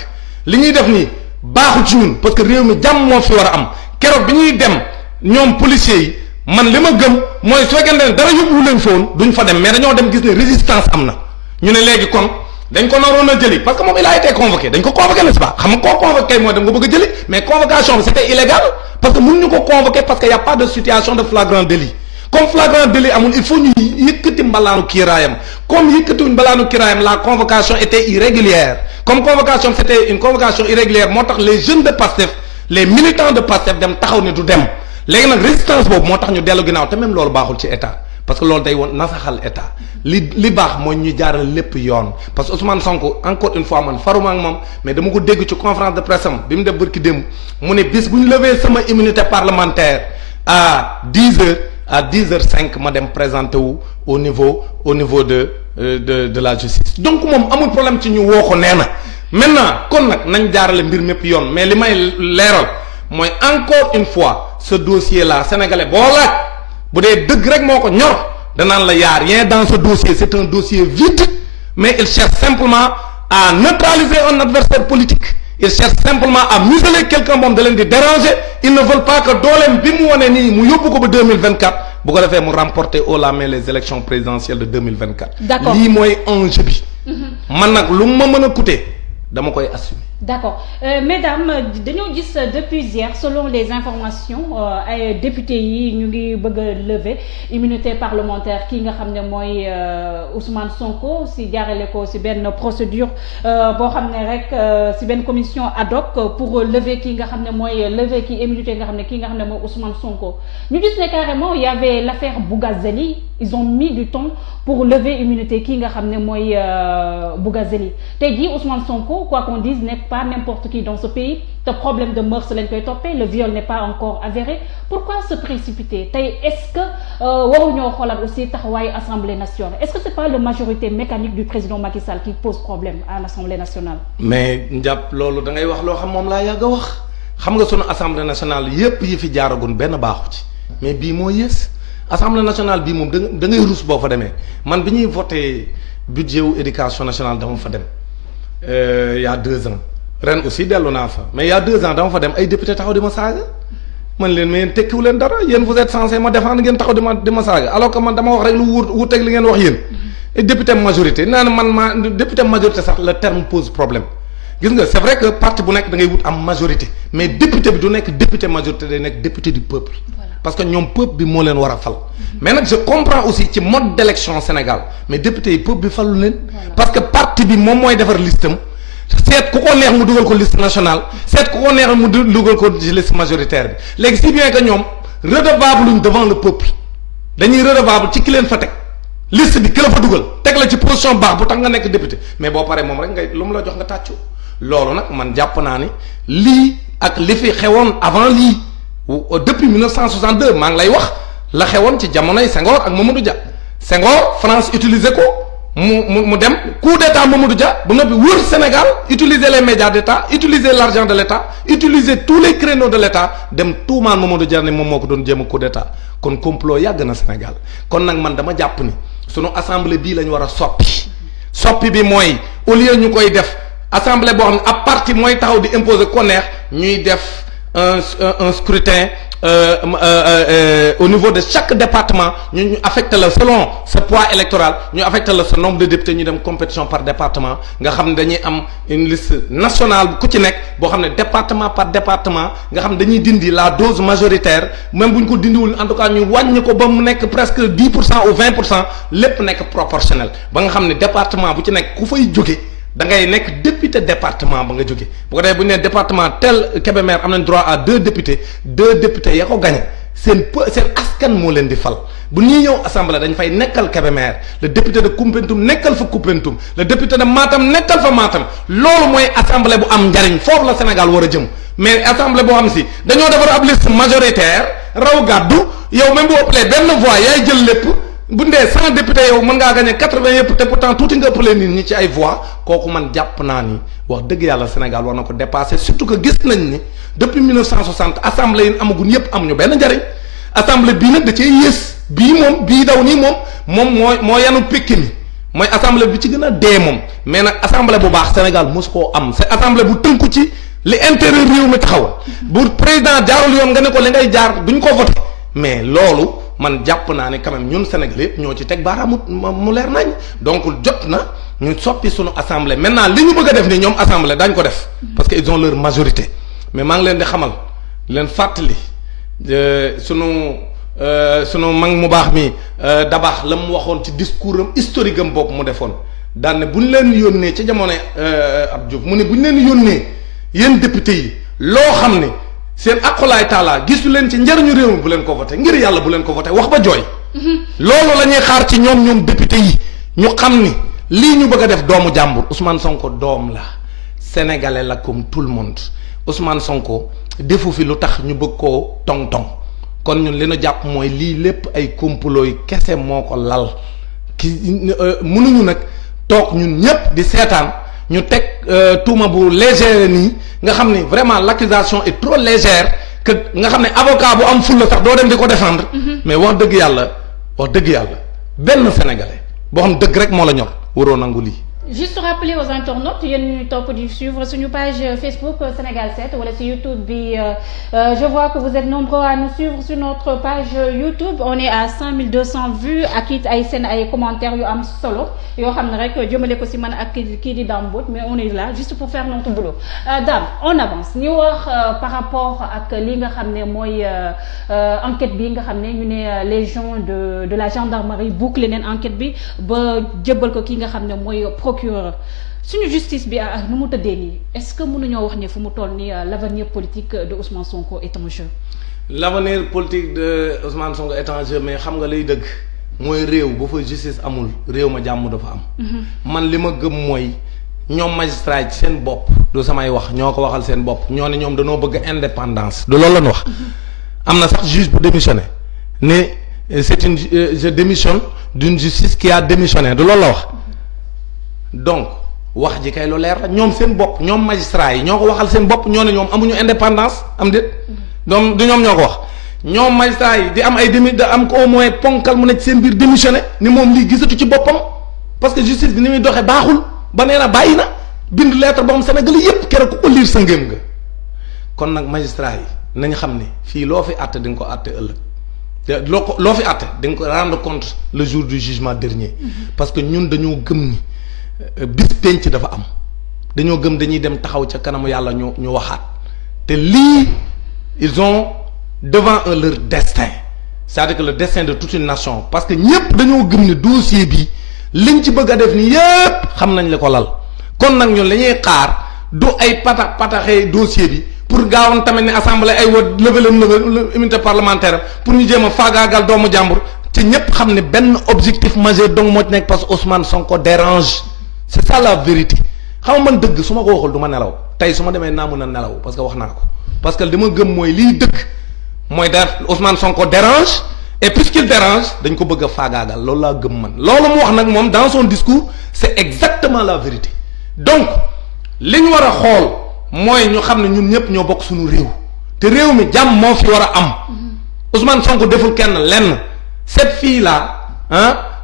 li ñuy def nii baaxul ci ñun parce que réew mi jàmm moo fi war a am keroog bi ñuy dem ñoom policiers yi man li ma gëm mooy su fekkente ne dara yóbbuwu leen fa woon duñ fa dem mais dañoo dem gis ne résistance am na ñu ne léegi kon dañ ko naroon a jëli parce que moom il a été convoqué dañ ko convoqué n'est-ce pas xam nga koo convoqué kay mooy dem nga bëgg a jëli mais convocation bi c'était illégal parce que mënuñu ko convoqué parce que y a pas de situation de flagrant délit comme flagrant délit amul il faut ñu yëkkati mbalaanu kiiraayam comme yëkkatiwuñ mbalaanu kiiraayam la convocation était irrégulière comme convocation c'était une convocation irrégulière moo tax les jeunes de Pastef les militants de Pastef dem taxaw ne du dem léegi nag résistance boobu moo tax ñu dellu ginnaaw te même loolu baaxul ci état parce que loolu day woon nasaxal état li baax mooy ñu jaaral lépp yoon parce que Ousmane Sonko encore une fois man faruma ak moom mais dama ko dégg ci conférence de presse am bi mu def bërki démb mu ne bis bu ñu lever sama immunité parlementaire à 10h à 10h05 ma dem présenter wu au niveau de la justice donc moom amul problème ci ñu woo ko nee na maintenant kon nag nañ jaarale mbir mépp yoon mais li may leeral mooy encore une fois ce dossier là sénégalais boo laaj bu dee dëgg rek moo ko ñor danaan la y a rien dans ce dossier c'est un dossier vide mais il cherche simplement à neutraliser un adversaire politique il cherche simplement à museler quelqu'un moom da leen di déranger ils ne veulent pas que dooleem bi mu wane nii mu yóbbu ko ba 2024 bu ko defee mu remporter haut la main les élections présidentielles de 2024 d'accord lii mooy enjeu bi man nag lu ma mën a coûter dama koy assumer. D'accord mesdames dañoo gis depuis hier selon les informations ay députés yi ñu ngi bëgg a lever immunité parlementaire kii nga xam ne mooy Ousmane Sonko si jaarale ko si benn procédure boo xam ne rek si benn commission ad hoc pour lever kii nga xam ne mooy lever kii immunité nga xam ne kii nga xam ne mooy Ousmane Sonko ñu gis ne carrément il y avait l'affaire Bougazeli ils ont mis du temps pour lever immunité kii nga xam ne mooy Bougazeli tey jii Ousmane Sonko quoi qu'on dise n'est pas n'importe qui dans ce pays te problème de mœurs lañ koy toppee le viol n'est pas encore avéré pourquoi se précipiter tey est-ce que waruñoo xoolaat aussi taxawaayu Assemblée nationale est-ce que c'est pas la majorité mécanique du président Macky Sall qui pose problème à l'Assemblée nationale. mais njàpp loolu da ngay wax loo xam moom laa yàgg a wax xam nga sunu Assemblée nationale yépp yi fi jaaragun benn baaxu ci mais bii moo yées Assemblée nationale bii moom da ngay rus boo fa demee man bi ñuy voté budget wu éducation nationale dama fa dem il y a 2 ans. ren aussi dellu naa fa mais il y a 2 ans dama fa dem ay député taxaw di ma saaga man leen mais yéen tekkiwu leen dara yéen vous êtes censé ma défendre ngeen taxaw di ma saaga alors que man dama wax rek lu wuuteeg li ngeen wax yéen député majorité naa ne man député majorité sax le terme pose problème gis nga c'est vrai que parti bu nekk da ngay wut am majorité mais député bi du nekk député majorité day nekk député du peuple. Parce que ñoom peuple bi moo leen war a fal. mais nag je comprends aussi ci mode d'élection Sénégal mais député yi peuple bi falu leen. parce que parti bi moom mooy defar listam seet ku ko neex mu dugal ko liste nationale seet ku ko neex mu dugal ko ci liste majoritaire bi léegi si bien que ñoom redevable luñ devant le peuple dañuy redevable ci ki leen fa teg liste bi ki la fa dugal teg la ci position baax bu tax nga nekk député mais boo paree moom rek ngay lu mu la jox nga tàccu loolu nag man jàpp naa ni lii ak li fi xewoon avant lii depuis 1962 maa ngi lay wax la xewoon ci jamonoy Senghor ak Mamadou Dia Senghor France utiliser ko mu dem coup d'état Mamadou Dia ba noppi wër Sénégal utiliser les médias d'état utiliser l'argent de l'état utiliser tous les créneaux de l'état dem tuumaan Mamadou Dia ne moom moo ko doon jéem a coup d'état kon complot yàgg na Sénégal kon nag man dama jàpp ni sunu assemblée bii la ñu war a soppi bi mooy au lieu ñu koy def assemblée boo xam ne ab parti mooy taxaw di imposer ko neex ñuy def un scrutin au niveau de chaque département ñu affecté la selon ce poids électoral ñu affecté la ce nombre de députés ñu dem compétition par département nga xam ne dañuy am une liste nationale ku ci nekk boo xam ne département par département nga xam ne dañuy dindi la dose majoritaire même bu ñu ko dindiwul en tout cas ñu wàññi ko ba mu nekk presque 10% ou 20% lépp nekk proportionnel ba nga xam ne département bu ci nekk ku fay jóge da ngay nekk député département ba nga jóge bu ko defee bu ñu nee département tel Kébémer am nañ droit à 2 députés ya ko gagné seen askan moo leen di fal bu ñuy ñëw assemblée dañ fay nekkal Kébémer le député de Koumpentoum nekkal fa Koumpentoum le député de Matam nekkal fa Matam loolu mooy assemblée bu am njariñ foofu la Sénégal war a jëm mais assemblée boo xam si dañoo defar ab liste majoritaire raw gàddu yow même bu ëppalee benn voix yaay jël lépp. bu ndee 100 députés yow mën ngaa gagné 80 yëpp te pourtant tuuti nga ëppalee nit ñi ci ay voix kooku man jàpp naa ni wax dëgg yàlla Sénégal war na ko dépasser surtout que gis nañ ni depuis 1960 assemblée yi amaguñ yëpp amuñu benn njariñ assemblée bii nag da cee yées bii daw nii moom moo yanu pekki mi mooy assemblée bi ci gën a dee moom mais nag assemblée bu baax Sénégal mosu koo am c'est assemblée bu tënku ci li intérêt réew mi taxawal bu président jaarul yoon nga ne ko li ngay jaar duñ ko voté mais loolu. man jàpp naa ne quand même ñun Sénégal yëpp ñoo ci teg baaraamu mu leer nañ donc jot na ñu soppi sunu assemblée maintenant li ñu bëgg a def ni ñoom assemblée dañ ko def parce que ils ont leur majorité mais maa ngi leen di xamal leen fàttali sunu mag mu baax mi Dabakh la mu waxoon ci discours am historique am boobu mu defoon daan ne bu ñu leen yónnee ci jamono Abdou Diouf mu ne bu ñu leen yónnee yéen député yi loo xam ne seen aqulaay taalaa gisu leen ci njëriñu réew mi bu leen ko voté ngir yàlla bu leen ko voté wax ba jooy loolu la ñuy xaar ci ñoom député yi ñu xam ni lii ñu bëgg a def doomu jàmbur Ousmane Sonko doom la sénégalais la comme tout le monde Ousmane Sonko defu fi lu tax ñu bëgg koo tong-tong kon ñun li ñu jàpp mooy lii lépp ay complot yi kese moo ko lal mënuñu nag toog ñun ñépp di seetaan ñu teg tuuma bu légère nii nga xam ni vraiment l'accusation est trop légère que nga xam ne avocat bu am fulla sax doo dem di ko défendre mais wax dëgg yàlla benn sénégalais boo xam dëgg rek moo la ñor waroo nangu lii. Juste rappeler aux internautes yéen ñuy topp di suivre suñu page Facebook Sénégal 7 wala ci YouTube bi je vois que vous êtes nombreux à nous suivre sur notre page YouTube on est à 5200 vues ak it ay seen ay commentaires yu am solo yoo xam ne rek jëmale ko ci man ak kii di Dame Mbodj mais on est là juste pour faire notre boulot Dame on avance ñu wax par rapport ak li nga xam ne mooy enquête bi nga xam ne ñu ne les gens de la gendarmerie boucler neen enquête bi ba jébbal ko ki nga xam ne mooy procureur suñu justice bi ak nu mu tëddee nii est-ce que mënuñoo wax ne fu mu toll nii l'avenir politique de Ousmane Sonko est en jeu. L'avenir politique de Ousmane Sonko est en jeu mais xam nga lay dëgg mooy réew bu fa justice amul réew ma jàmm dafa am. man li ma gëm mooy ñoom magistrat yi seen bopp du samay wax ñoo ko waxal seen bopp ñoo ne ñoom dañoo bëgg indépendance. du loolu la ñu wax. am na sax juge bu démissionné ne c'est une je démissionne d'une justice qui a démissionné du loolu la wax. donc wax ji kay lu leer la ñoom seen bopp ñoom magistrat yi ñoo ko waxal seen bopp ñoo ne ñoom amuñu indépendance am déet donc du ñoom ñoo ko wax ñoom magistrat yi di am ay da am ko au moins ponkal mu nekk seen biir démissionné ni moom lii gisatu ci boppam parce que justice bi ni muy doxee baaxul ba nee na bàyyi na bind lettre ba am Sénégal yépp keroog ku ko lire sa ngéem nga kon nag magistrat yi nañ xam ne fii loo fi àtte di nga ko àtte ëllëg loo fi àtte di nga ko rendre compte le jour du jugement dernier parce que ñun dañoo gëm ni bis penc dafa am dañoo gëm dañuy dem taxaw ca kanamu yàlla ñu waxaat te lii ils ont devant eux leur destin c'est-à-dire que le destin de toute une nation parce que ñëpp dañoo gëm ne dossier bi liñ ci bëgg a def ni yëpp xam nañ li ko lal kon nag ñun la ñuy xaar du ay pataxee dossier bi pour gaawoon tamit ne assemblée ay wot lever immunité parlementaire pour ñu jéem a faagaagal doomu jàmbur te ñëpp xam ne benn objectif majeur donc moo ci nekk parce que Ousmane Sonko dérange c'est ça la vérité xam nga man dëgg su ma ko waxul du ma nelaw tey su ma demee naa mën a nelaw parce que wax naa ko parce que li ma gëm mooy liy dëgg mooy da Ousmane Sonko dérange et puisqu'il dérange dañ ko bëgg a faagaagal loolu laa gëm man loolu mu wax nag moom dans son discours c'est exactement la vérité donc li ñu war a xool mooy ñu xam ne ñun ñëpp ñoo bokk suñu réew te réew mi jàmm moo fi war a am Ousmane Sonko deful kenn lenn cette fille là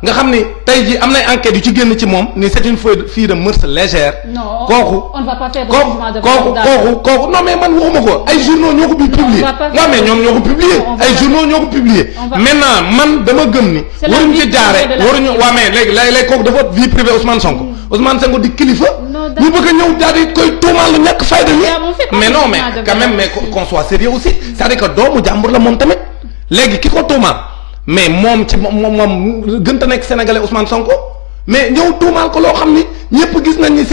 nga xam ni tey jii am nay enquêtes yu ci génn ci moom ni c'est une fille de mœurs légère. non kooku on ne va pas faire de jugement de kooku non mais man waxuma ko ay journaux ñoo ko publier non mais ñoom ñoo ko publier ay journaux ñoo ko publier maintenant man dama gëm ni waruñu ci jaare waruñu waa mais léegi kooku dafa vie privée Ousmane Sonko Ousmane Sonko di kilifa ñu bëgg a ñëw daal di koy tuumaal lu ñàkk fayda ni mais non mais quand même mais qu'on soit sérieux aussi c'est-à-dire que doomu jàmbur la moom tamit léegi ki ko tuumaal mais moom ci moom gënta nekk sénégalais Ousmane Sonko mais ñëw tuumaal ko loo xam ni ñëpp gis nañ ni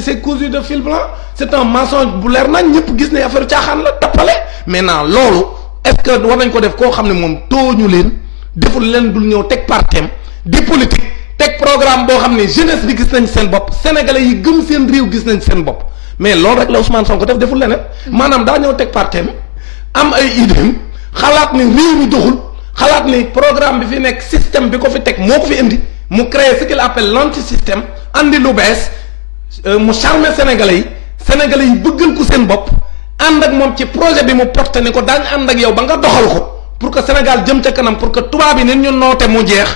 c'est cousu de fil blanc c'est un mensonge bu leer nañ ñëpp gis ne affaire caaxaan la tappale maintenant loolu est-ce que war nañ ko def koo xam ne moom tooñu leen deful leen dul ñëw teg partem di politique teg programme boo xam ne jeunesse bi gis nañ seen bopp sénégalais yi gëm seen réew gis nañ seen bopp mais loolu rek la Ousmane Sonko deful leneen maanaam daa ñëw teg partem am ay idéem xalaat ni réew mi doxul xalaat ni programme bi fi nekk système bi ko fi teg moo ko fi indi mu créer ce qu'il appelle l'anti-système andi lu bees mu charmer sénégalais yi bëggal ko seen bopp ànd ak moom ci projet bi mu porté ni ko daañu ànd ak yow ba nga doxal ko pour que Sénégal jëm ca kanam pour que tubaab yi nit ñu noote mu jeex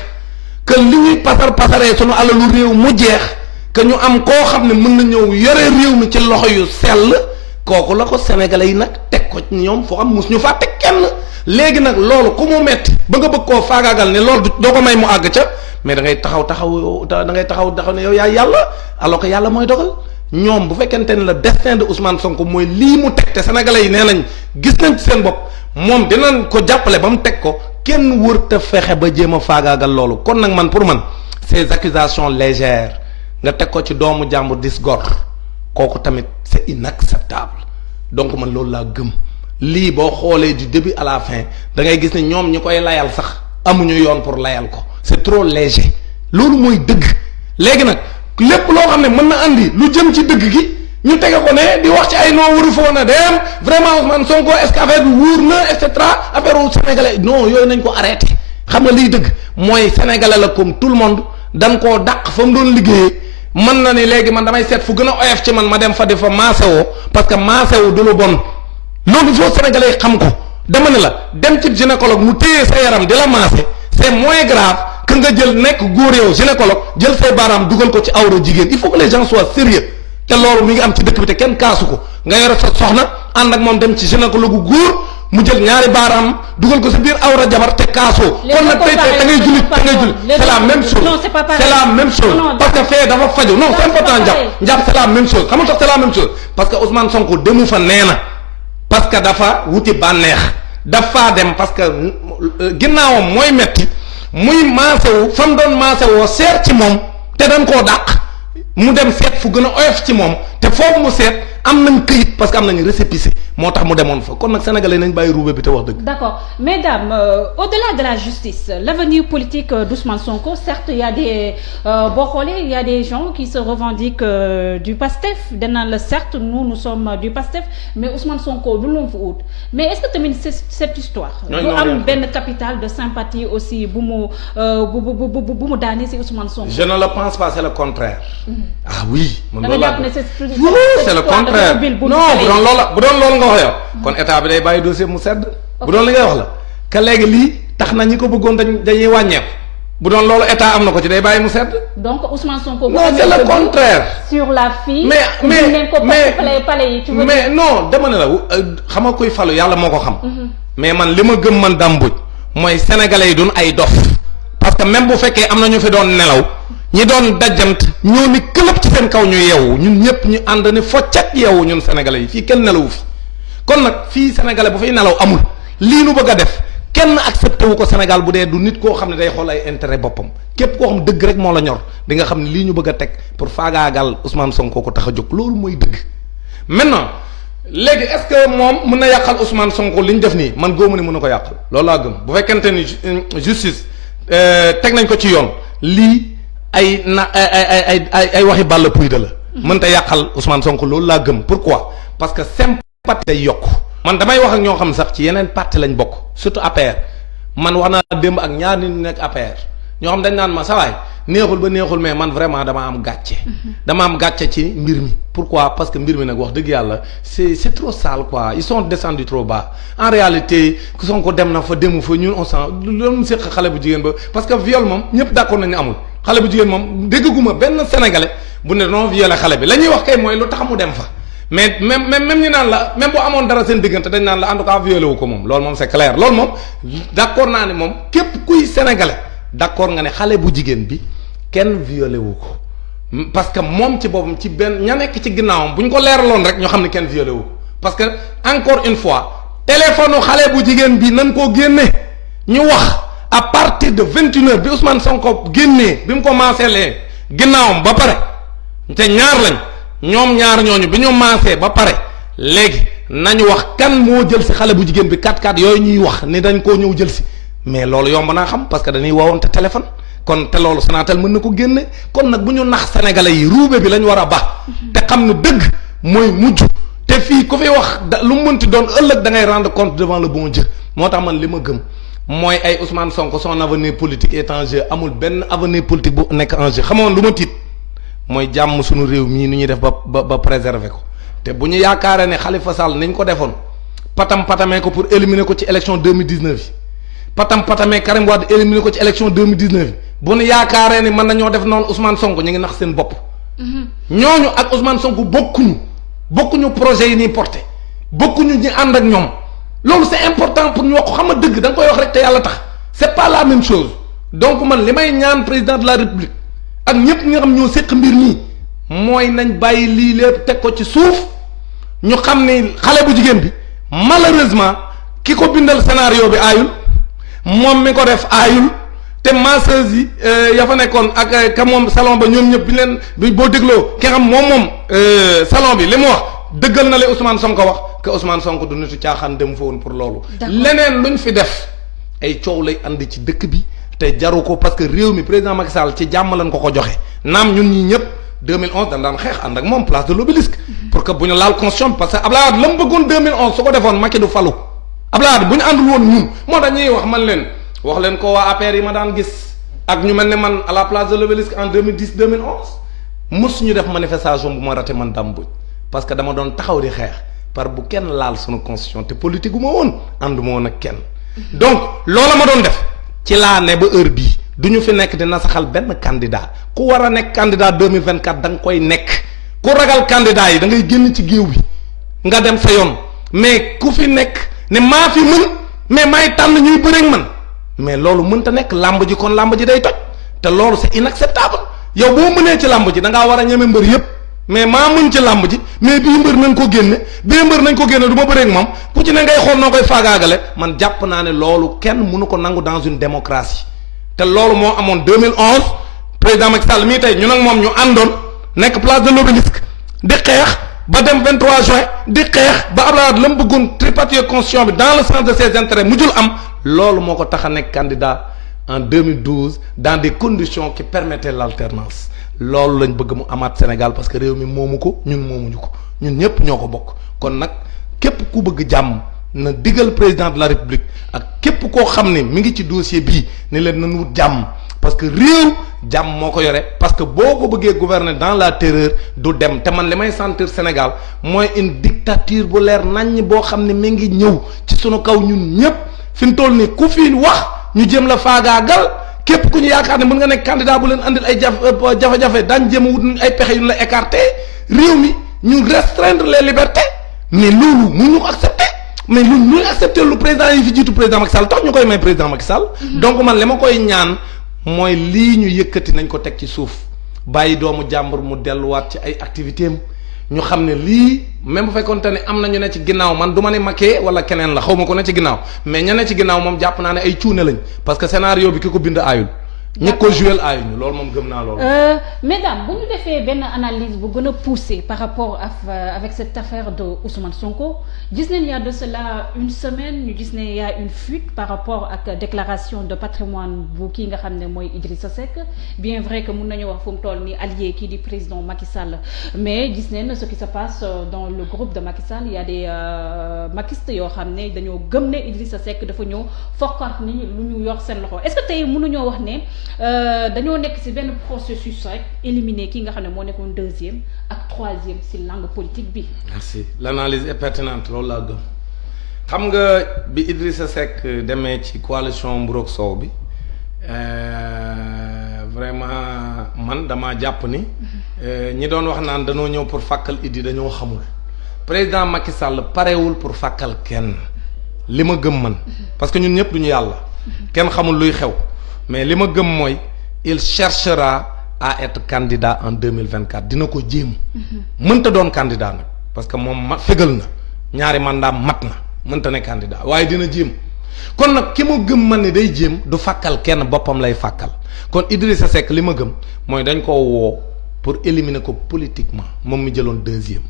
que li ñuy pasaree sunu alalu réew mu jeex que ñu am koo xam ne mën na ñëw yore réew mi ci loxo yu sell kooku la ko sénégalais yi nag teg ko ñoom foo xam mus ñu faa teg kenn léegi nag loolu ku mu metti ba nga bëgg koo faagaagal ne loolu doo ko may mu àgg ca mais da ngay taxaw ne yow yaay yàlla alors que yàlla mooy dogal ñoom bu fekkente ne le destin de Ousmane Sonko mooy lii mu teg te sénégalais yi nee nañ gis nañ ci seen bopp moom dinañ ko jàppale ba mu teg ko kenn wërta fexe ba jéem a faagaagal loolu kon nag man pour man ces accusations légères nga teg ko ci doomu jàmbur dis gor kooku tamit c'est inacceptable donc man loolu laa gëm lii boo xoolee du début à la fin da ngay gis ne ñoom ñi koy layal sax amuñu yoon pour layal ko c'est trop léger loolu mooy dëgg léegi nag lépp loo xam ne mën na andi lu jëm ci dëgg gi ñu tege ko ne di wax ci ay noo waru foo na dem vraiment Ousmane Sonko est-ce que affaire bi wóor na et cetera affaire u sénégalais non yooyu nañ ko arrêté xam nga liy dëgg mooy sénégalais la comme tout le monde dañ koo dàq fa mu doon liggéeyee mën na ni léegi man damay seet fu gën a oyof ci man ma dem fa di fa maasewoo parce que maasewu du lu bon loolu il faut sénégalais yi xam ko dama ne la dem ci gynécologue mu téye sa yaram di la maase c'est moins grave que nga jël nekk góor yow gynécologue jël say baaraam dugal ko ci awra jigéen il faut que les gens soient sérieux te loolu mi ngi am ci dëkk bi te kenn kaasu ko nga yore sa soxna ànd ak moom dem ci gynécologue góor mu jël ñaari baaraam dugal ko sa biir awra jabar te kaasoo kon nag tey da ngay jullit c'est la même chose c'est la même chose parce que fee dafa faju non c'est important njàpp c'est la même chose xam nga tax c'est la même chose parce que Ousmane Sonko demu fa nee na parce que dafa wuti bànneex dafa dem parce que ginnaawam mooy metti muy maasewu fa mu doon maasewoo seet ci moom te dañ koo dàq mu dem seet fu gën a oyof ci moom te foofu mu seet am nañ këyit parce que am nañ récépissé moo tax mu demoon fa kon nag sénégalais nañ bàyyi roube bi te wax dëgg. D'accord. Mesdames, au-delà de la justice, l'avenir politique d'Ousmane Sonko, certes, il y a des il y a des gens qui se revendiquent du PASTEF. Certes, nous sommes du PASTEF, mais Ousmane Sonko, nous l'avons fait. Mais est-ce que tu as cette histoire? Nous avons une capitale de sympathie aussi pour nous donner c'est Ousmane Sonko. Je ne le pense pas, c'est le contraire. Ah oui. C'est le contraire. Non, bu doon loolu nga wax yow kon état bi day bàyyi dossier mu sedd bu doon li ngay wax la que léegi lii tax na ñi ko bëggoon dañuy wàññeeku bu doon loolu état am na ko ci day bàyyi mu sedd. Donc Ousmane Sonko. Non, c'est le contraire. Sur la fille. mais non dama ne la xam nga koy falu yàlla moo ko xam. mais man li ma gëm man Dame Mbodj mooy sénégalais yi duñ ay dof parce que que même bu fekkee am na ñu fi doon nelaw ñi doon dajjant ñoo ni këlëb ci seen kaw ñu yeewu ñun ñëpp ñu ànd ni foccet yeewu ñun sénégalais yi fii kenn nelawu fi kon nag fii sénégalais bu fiy nelaw amul lii nu bëgg a def kenn accepté wu ko Sénégal bu dee du nit koo xam ne day xool ay intérêt boppam képp koo xam dëgg rek moo la ñor di nga xam ne lii ñu bëgg a teg pour faagaagal Ousmane Sonko ko tax a jóg loolu mooy dëgg. maintenant léegi est-ce que moom mën na yàqal Ousmane Sonko li ñu def nii man góobu ne mën na ko yàqal loolu laa gëm bu fekkente ni justice teg nañ ko ci yoon lii ay waxi bàll puy de la. mënta yàqal Ousmane Sonko loolu laa gëm pourquoi parce que sympathie day yokk. man damay wax ak ñoo xam sax ci yeneen parti lañ bokk surtout APR man wax naa démb ak ñaar nit ñu nekk APR ñoo xam dañ naan ma sawaay neexul ba neexul mais man vraiment dama am gàcce. dama am gàcce ci mbir mi. pourquoi parce que mbir mi nag wax dëgg yàlla c'est trop sale quoi ils sont descendus trop bas en réalité Sonko dem na fa demu fa ñun on sent loolu mu séq xale bu jigéen ba parce que viol moom ñëpp d'accord nañu amul xale bu jigéen moom dégguma benn sénégalais bu ne non violé xale bi la ñuy wax kay mooy lu tax mu dem fa. mais même ñu naan la même boo amoon dara seen diggante dañ naan la en tout cas violé wu ko moom loolu moom c'est clair loolu moom d'accord naa ne moom képp kuy sénégalais d'accord nga ne xale bu jigéen bi kenn violé wu ko parce que moom ci boppam ci benn ña nekk ci ginnaawam bu ñu ko leeraloon rek ñoo xam ne kenn violé wu ko parce que encore une fois téléphone xale bu jigéen bi nan koo génne ñu wax à partir de 21h bi Ousmane Sonko génnee bi mu ko maaselee ginnaawam ba pare te ñaar lañ. ñoom ñaar ñooñu bi ñu maasee ba pare léegi nañu wax kan moo jël si xale bu jigéen bi 4-4 yooyu ñuy wax ni dañ koo ñëw jël si mais loolu yomb naa xam parce que dañuy woowante téléphone kon te loolu Sonatel mën na ko génne kon nag bu ñu nax sénégalais yi ruube bi lañ war a baax te xam ne dëgg mooy mujj te fii ku fi wax lu mu mënti doon ëllëg da ngay rendre compte devant le bon Dieu moo tax man li ma gëm mooy ay Ousmane Sonko son avenir politique est en jeu amul benn avenir politique bu nekk en jeu xamoon lu ma tiit mooy jàmm suñu réew mii ni ñuy def ba préserver ko te bu ñu yaakaaree ne Khalifa Sall niñ ko defoon patamee ko pour éliminer ko ci élection 2019 yi patamee Karim Wade éliminer ko ci élection 2019 yi bu ñu yaakaaree ne mën nañoo def noonu Ousmane Sonko ñu ngi nax seen bopp. ñooñu ak Ousmane Sonko bokkuñu projet yi ñuy porté bokkuñu ñi ànd ak ñoom loolu c'est important pour ñu wax ko xam nga dëgg da nga koy wax rek te yàlla tax c'est pas la même chose donc man li may ñaan président de la République. ak ñëpp ñi nga xam ñoo séq mbir nii mooy nañ bàyyi lii lépp teg ko ci suuf ñu xam ni xale bu jigéen bi malheureusement ki ko bindal scénario bi aayul moom mi ko def aayul te masseuse yi ya fa nekkoon ak ka moom salon ba ñoom ñëpp bi leen boo dégloo ki nga xam moom salon bi li mu wax dëggal na le Ousmane Sonko wax que Ousmane Sonko du nitu caaxaan dem fa woon pour loolu. leneen luñ fi def ay coow lay andi ci dëkk bi. te jaru ko parce que réew mi président Macky Sall ci jàmm lañ ko joxe naam ñun ñii ñëpp 2011 dañ daan xeex ànd ak moom place de l'Obélisque pour que bu ñu laal constitution parce que Abdoulaye Wade la mu bëggoon 2011 su ko defoon Macky du falu Abdoulaye Wade bu ñu àndul woon ñun moo tax ñuy wax leen ko waa APR yi ma daan gis ak ñu mel ne man à la place de l'Obélisque en 2010 2011 mosuñu def manifestation bu ma raté man Dame Mbodj parce que dama doon taxaw di xeex par bu kenn laal sunu constitution te politique gu ma woon ànduma woon ak kenn donc loola ma doon def. ci laa ne ba heure bii du ñu fi nekk di nasaxal benn candidat ku war a nekk candidat 2024 da nga koy nekk ku ragal candidat yi da ngay génn ci géew bi nga dem sa yoon mais ku fi nekk ne maa fi mën mais maay tànn ñuy bëreeg man mais loolu mënta nekk làmb ji kon làmb ji day toj te loolu c'est inacceptable yow boo mënee ci làmb ji da ngaa war a ñeme mbër yépp mais maa mën ci làmb ji mais bii mbër nañ ko génne du ma bëreeg moom ku ci ne ngay xool noo koy faagaagale man jàpp naa ne loolu kenn mënu ko nangu dans une démocratie te loolu moo amoon 2011 président Macky Sall mii tey ñu nag moom ñu àndoon nekk place de l'Obélisque di xeex ba dem 23 juin di xeex ba Abdoulaye Wade la mu bëggoon tripatouiller constitution bi dans le sens de ses intérêts mujjul am loolu moo ko tax a nekk candidat en 2012 dans des conditions qui permettaient l'alternance loolu lañ bëgg mu amaat Sénégal parce que réew mi moomu ko ñun moomuñu ko ñun ñëpp ñoo ko bokk kon nag képp ku bëgg jàmm na digal président de la République ak képp koo xam ne mi ngi ci dossier bii ni leen nañ wut jàmm parce que réew jàmm moo ko yore parce que boo ko bëggee gouverner dans la terreur du dem te man li may sentir Sénégal mooy une dictature bu leer naññ boo xam ne mi ngi ñëw ci sunu kaw ñun ñëpp fi mu toll nii ku fi wax ñu jëm la faagaagal képp ku ñu yaakaar ne mën nga nekk candidat bu leen andil ay jafe-jafe daañ jéem a wut ay pexe yu ñu la écarté réew mi ñu restreindre les libertés mais loolu mënuñu ko accepter mais lu accepter lu président yi fi jiitu président Macky Sall tax ñu koy may président Macky Sall donc man li ma koy ñaan mooy lii ñu yëkkati nañ ko teg ci suuf bàyyi doomu jàmbur mu delluwaat ci ay activité am ñu xam ne lii même bu fekkoonte ne am na ñu ne ci ginnaaw man du ma ne Macky wala keneen la xaw ma ko ne ci ginnaaw mais ña ne ci ginnaaw moom jàpp naa ne ay cuune lañ parce que scénario bi ki ko bind aayul. ñi ko joué aayuñu loolu moom gëm naa loolu. mesdames bu ñu defee benn analyse bu gën a poussée par rapport avec cette affaire de Ousmane Sonko gis nañ y a de cela une semaine ñu gis ne y a une fuite par rapport ak déclaration de patrimoine bu kii nga xam ne mooy Idrissa Seck bien vrai que mun nañu wax fu mu toll ni allié kii di président Macky Sall mais gis nañ ce qui se passe dans le groupe de Macky Sall y a des mackistes yoo xam ne dañoo gëm ne Idrissa Seck dafa ñëw fokkart ni lu ñu yor seen loxo est-ce que tey mënuñoo wax ne. dañoo nekk ci benn processus rek éliminer ki nga xam ne moo nekkoon deuxième ak troisième ci langue politique bi. merci l'analyse est pertinente loolu laa gëm xam nga bi Idrissa Seck demee ci coalition Mburoog Sow bi vraiment man dama jàpp ni ñi doon wax naan dañoo ñëw pour fàkkal Idi dañoo xamul président Macky Sall parewul pour fàkkal kenn li ma gëm man parce que ñun ñëpp duñu yàlla kenn xamul luy xew. mais li ma gëm mooy il cherchera à être candidat en 2024 dina ko jéem. mënta doon candidat nag parce que moom fégal na ñaari mandat mat na mënta ne candidat waaye dina jéem kon nag ki ma gëm man ni day jéem du fàkkal kenn boppam lay fàkkal kon Idrissa Seck li ma gëm mooy dañ koo woo pour éliminer ko politiquement moom mi jëloon deuxième.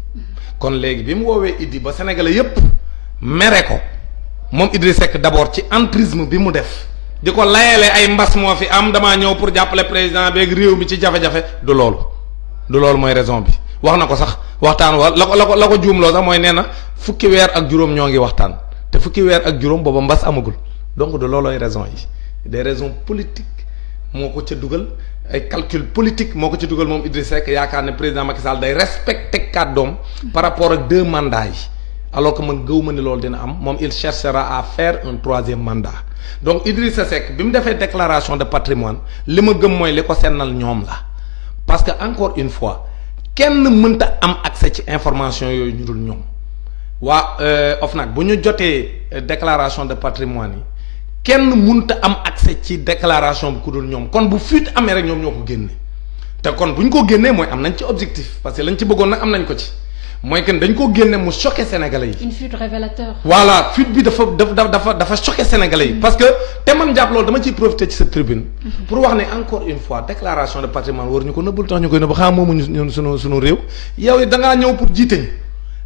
kon léegi bi mu woowee Idi ba Sénégalais yépp mere ko moom Idrissa Seck d'abord ci entrisme bi mu def. di ko layale ay mbas moo fi am damaa ñëw pour jàppale président beeg réew mi ci jafe-jafe du loolu mooy raison bi wax na ko sax waxtaan wa la ko juumloo sax mooy nee na fukki weer ak juróom ñoo ngi waxtaan te fukki weer ak juróom booba mbas amagul donc du loolooy raison yi des raisons politiques moo ko ca dugal ay calcul politique moo ko ci dugal moom Idrissa Seck yaakaar ne président Macky Sall day respecté kàddoom par rapport ak 2 mandats yi alors que man gëw ma ni loolu dina am moom il cherchera à faire un 3e mandat. donc Idrissa Seck bi mu defee déclaration de patrimoine li ma gëm mooy li ko sennal ñoom la parce que encore une fois kenn mënta am accès ci information yooyu ñu dul ñoom waa OFNAC bu ñu jotee déclaration de patrimoine yi kenn mënta am accès ci déclaration bi ku dul ñoom kon bu fuite amee rek ñoom ñoo ko génne te kon bu ñu ko génnee mooy am nañ ci objectif parce que lañ ci bëggoon nag am nañ ko ci mooy que dañ ko génne mu choqué sénégalais yi. une fuite révélateur. voilà fuite bi dafa choqué sénégalais yi. parce que te man jàpp loolu dama ciy profité ci cette tribune. pour wax ne encore une fois déclaration de patrimoine war ñu ko nëbbul tax ñu koy nëbb xam moomu ñun sunu réew. yow it da ngaa ñëw pour jiite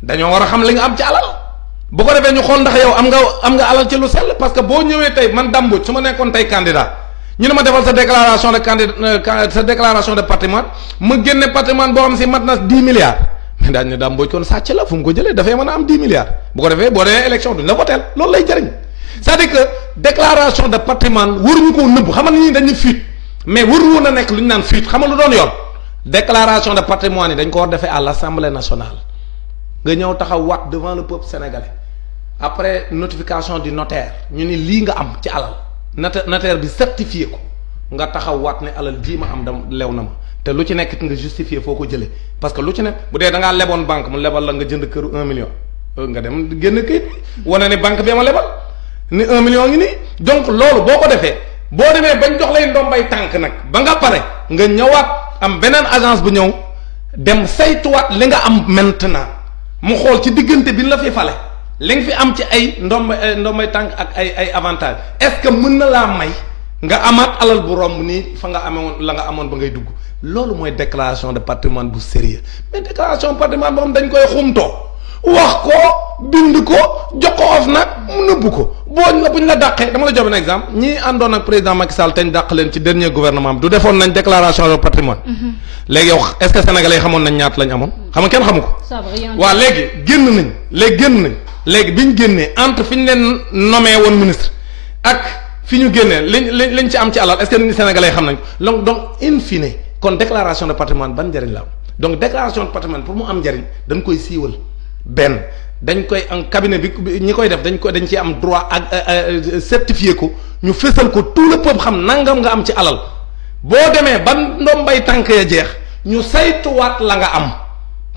dañoo war a xam li nga am ci alal bu ko defee ñu xool ndax yow am nga alal ci lu sell parce que boo ñëwee tey man Dame Mbodj su ma nekkoon tey candidat ñu ne ma defal sa déclaration de patrimoine ma génne patrimoine boo xam si mat na 10 milliards. mais daañu ne Dame Mbodj kon sàcc la fu mu ko jëlee dafay mën a am 10 milliards bu ko defee boo demee élection duñ la voteel loolu lay jëriñ c'est-à-dire que déclaration de patrimoine waruñu koo nëbb xam nga ni dañuy fuite mais waru woon a nekk lu ñu naan fuite xam nga lu doon yoon déclaration de patrimoine yi dañ ko war defee à l'Assemblée nationale nga ñëw taxaw waat devant le peuple sénégalais après notification du notaire ñu ni lii nga am ci alal notaire bi certifié ko nga taxaw waat ne alal jii ma am dam lew na ma te lu ci nekk nga justifier foo ko jëlee parce que lu ci nekk bu dee da ngaa leboon banque mu lebal la nga jënd këru 1 million nga dem génn këyit wane ne banque bi ma lebal ni 1 million ngi nii donc loolu boo ko defee boo demee bañ jox lay ndombay tànk nag ba nga pare nga ñëwaat am beneen agence bu ñëw dem saytuwaat li nga am maintenant mu xool ci diggante bi la fi fale li nga fi am ci ay ndombay tànk ak ay avantages est-ce que mën na laa may nga amaat alal bu romb nii fa nga amoon la nga amoon ba ngay dugg loolu mooy déclaration de patrimoine bu sérieux mais déclaration de patrimoine boo xam dañ koy xumtoo wax ko bind ko jox ko OFNAC mu nëbbu ko buñ la dàqee dama la jox benn exemple ñii àndoon ak président Macky Sall te ñu dàq leen ci dernier gouvernement bi du defoon nañ déclaration de patrimoine léegi yow est-ce que sénégalais yi xamoon nañ ñaata lañ amoon xam nga kenn xamu ko waaw léegi génn nañ léegi bi ñu génnee entre fi ñu leen nommé woon ministre ak fi ñu génnee liñ ci am ci alal est-ce que nit ñi sénégalais yi xam nañ ko donc in fine kon déclaration de patrimoine ban njëriñ la am donc déclaration de patrimoine pour mu am njëriñ dañ koy siiwal benn dañ koy en cabinet bi ñi koy def dañ ciy am droit ak certifié ko ñu fésal ko tout le peuple xam nangam nga am ci alal boo demee ba ndombay tànk ya jeex ñu saytuwaat la nga am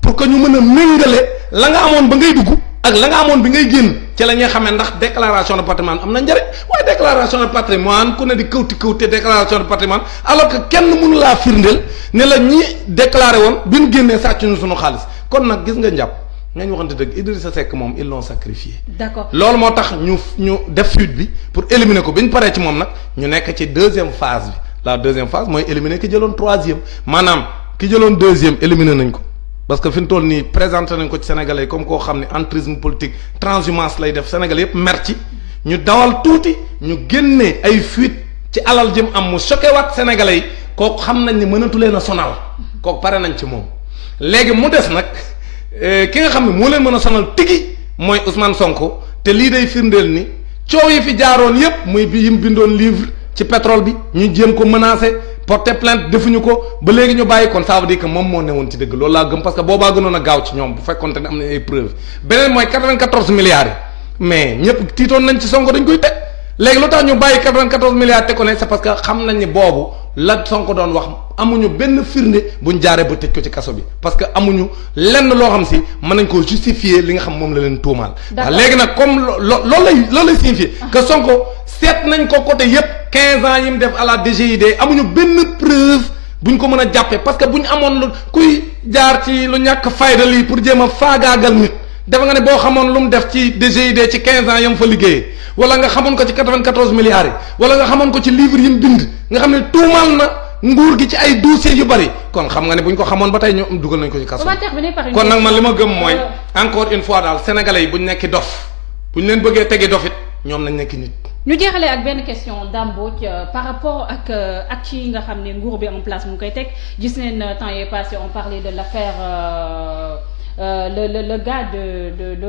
pour que ñu mën a méngale la nga amoon ba ngay dugg ak la nga amoon bi ngay génn ci la ñuy xamee ndax déclaration de patrimoine am na njëriñ waaye déclaration de patrimoine ku ne di kawti déclaration de patrimoine alors que kenn mënu laa firndeel ne la ñi déclaré woon bi ñu génnee sàcc ñu sunu xaalis kon nag gis nga njàpp nga ñu waxante dëgg Idrissa Seck moom ils l'ont sacrifié. D'accord loolu moo tax ñu def fuite bi pour éliminer ko bi ñu paree ci moom nag ñu nekk ci deuxième phase bi la deuxième phase mooy éliminer ki jëloon troisième maanaam ki jëloon deuxième éliminer nañ ko. parce que fi mu toll nii présenté nañ ko ci Sénégalais comme koo xam ne entrisme politique transhumance lay def Sénégalais yëpp mer ci ñu dawal tuuti ñu génnee ay fuite ci alal jëm am mu choqué waat Sénégalais yi kooku xam nañ ni mënatu leen a sonal kooku pare nañ ci moom léegi mu des nag ki nga xam ne moo leen mën a sonal tigi mooy Ousmane Sonko te lii day firndeel ni coow yi fi jaaroon yépp muy bi yim bindoon livre ci pétrole bi ñu jéem ko menacé porter plainte defuñu ko ba léegi ñu bàyyi kon ça veut dire que moom moo newoon ci dëgg loolu laa gëm parce que boobaa gënoon a gaaw ci ñoom bu fekkoon te ne am na ay preuves beneen mooy 94 milliards yi mais ñëpp tiitoon nañ ci Sonko dañ koy teg léegi lu tax ñu bàyyi 94 milliards te ko ne c'est parce que xam nañ ni boobu la Sonko doon wax amuñu benn firnde buñ jaaree ba tëj ko ci kaso bi parce que amuñu lenn loo xam si mën nañ koo justifier li nga xam moom la leen tuumaal. waaw léegi nag comme loolu lay signifier que Sonko seet nañ ko côté yépp 15 ans yi mu def à la DGID amuñu benn preuve buñ ko mën a jàppee parce que buñ amoon lu kuy jaar ci lu ñàkk fayda lii pour jéem a faagaagal nit dafa nga ne boo xamoon lu mu def ci DGID ci 15 ans yam fa liggéeyee wala nga xamoon ko ci 94 milliards yi wala nga xamoon ko ci livre yi mu bind nga xam ne tuumaal na nguur gi ci ay dossiers yu bari kon xam nga ne buñ ko xamoon ba tey ñu dugal nañ ko ci kaso kon nag man li ma gëm mooy encore une fois daal sénégalais yi buñ nekki dof buñ leen bëggee tegi dofit ñoom nañ nekki nit. ñu jeexalee ak benn question Dame Mbodj par rapport ak actes yi nga xam ne nguur bi en place mu ngi koy teg gis neen temps yii passé on parlait de l'affaire le gars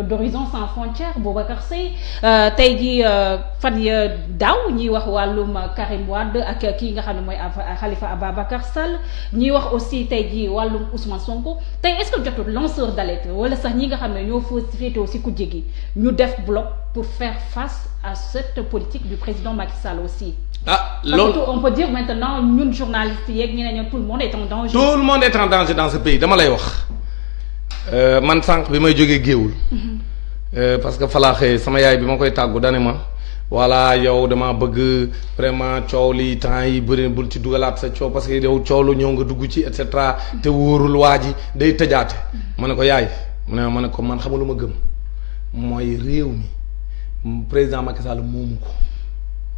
d'Horizon Sans Frontières Boubacar Seye tey jii fan ya daaw ñiy wax wàllum Karim Wade ak kii nga xam ne mooy Khalifa Ababacar Sall ñiy wax aussi tey jii wàllum Ousmane Sonko tey est-ce que jotul lanceur d'alerte wala sax ñi nga xam ne ñoo féetewoo ci kujje gi ñu def bloc pour faire face à cette politique du président Macky Sall aussi. loolu on peut dire maintenant ñun journalistes yeeg ñeneen tout le monde est en danger. tout le monde est en danger dans ce pays dama lay wax man sànq bi may jógee géewul parce que falaa xëy sama yaay bi ma koy tàggu dane ma voilà yow dama bëgg vraiment coow li temps yi bëri bul ci dugalaat sa coow parce que yow coow lu ñëw nga dugg ci et cetera te wóorul waa ji day tëjaate ma ne ko yaay ma ne ko man xamal lu ma gëm mooy réew mi président Macky Sall moomu ko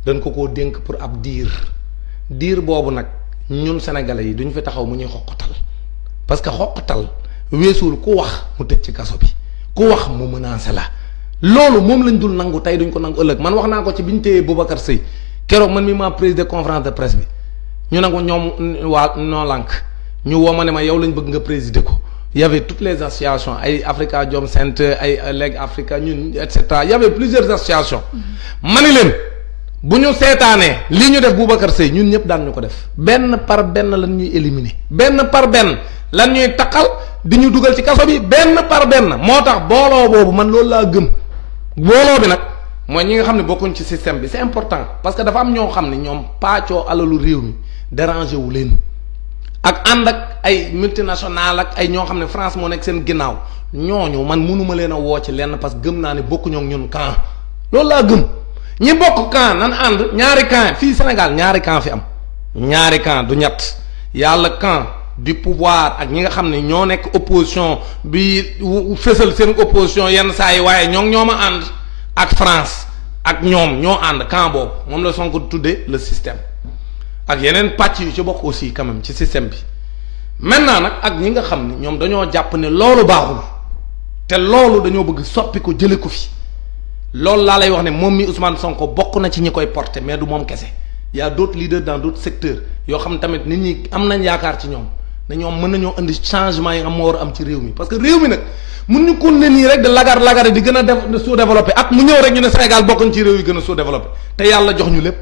dañ ko koo dénk pour ab diir boobu nag ñun sénégalais yi duñ fi taxaw mu ñuy xoqatal parce que xoqatal weesuul ku wax mu tëj ci kaso bi ku wax mu menacé la loolu moom lañ dul nangu tey duñ ko nangu ëllëg man wax naa ko ci bi ñu téyee Boubacar Seye keroog man mi maa président conférence de presse bi ñu nangu ñoom waa noo lànk ñu woo ma ne ma yow lañ bëgg nga présider ko y avait toutes les associations ay Africa Jom Center ay Leg Africa ñun et cetera y avait plusieurs associations ma ni leen bu ñu seetaanee lii ñu def Boubacar Seye ñun ñëpp daan ñu ko def benn par benn lan ñuy éliminer benn par benn lan ñuy taqal di ñu dugal ci kaso bi benn par benn moo tax booloo boobu man loolu laa gëm booloo bi nag mooy ñi nga xam ne bokkuñ ci système bi c'est important parce que dafa am ñoo xam ne ñoom paccoo alalu réew mi dérangé wu leen ak ànd ak ay multinational ak ay ñoo xam ne France moo nekk seen ginnaaw ñooñu man mënuma leen a woo ci lenn parce que gëm naa ne bokkuñoo ak ñun camp loolu laa gëm ñi bokk camp nan ànd ñaari camp fii Sénégal ñaari camp fi am ñaari camp du ñett yàlla camp du pouvoir ak ñi nga xam ne ñoo nekk opposition bi fësal seen opposition yenn saa yi waaye ñoo ma ànd ak France ak ñoom ñoo ànd camp boobu moom la Sonko tuddee le système ak yeneen pàcc yu ci bokk aussi quand même ci système bi maintenant nag ak ñi nga xam ne ñoom dañoo jàpp ne loolu baaxul te loolu dañoo bëgg soppi ko jële ko fi loolu laa lay wax ne moom mi Ousmane Sonko bokk na ci ñi koy porter mais du moom kese y a d'autres leaders dans d'autres secteurs yoo xam tamit nit ñi am nañ yaakaar ci ñoom ne ñoom mën nañoo indi changement yi am moo war a am ci réew mi parce que réew mi nag mun ñu continuer nii rek de lagar di gën a def sous-développé ak mu ñëw rek ñu ne Sénégal bokkuñ ci réew yi gën a sous-développé te yàlla jox ñu lépp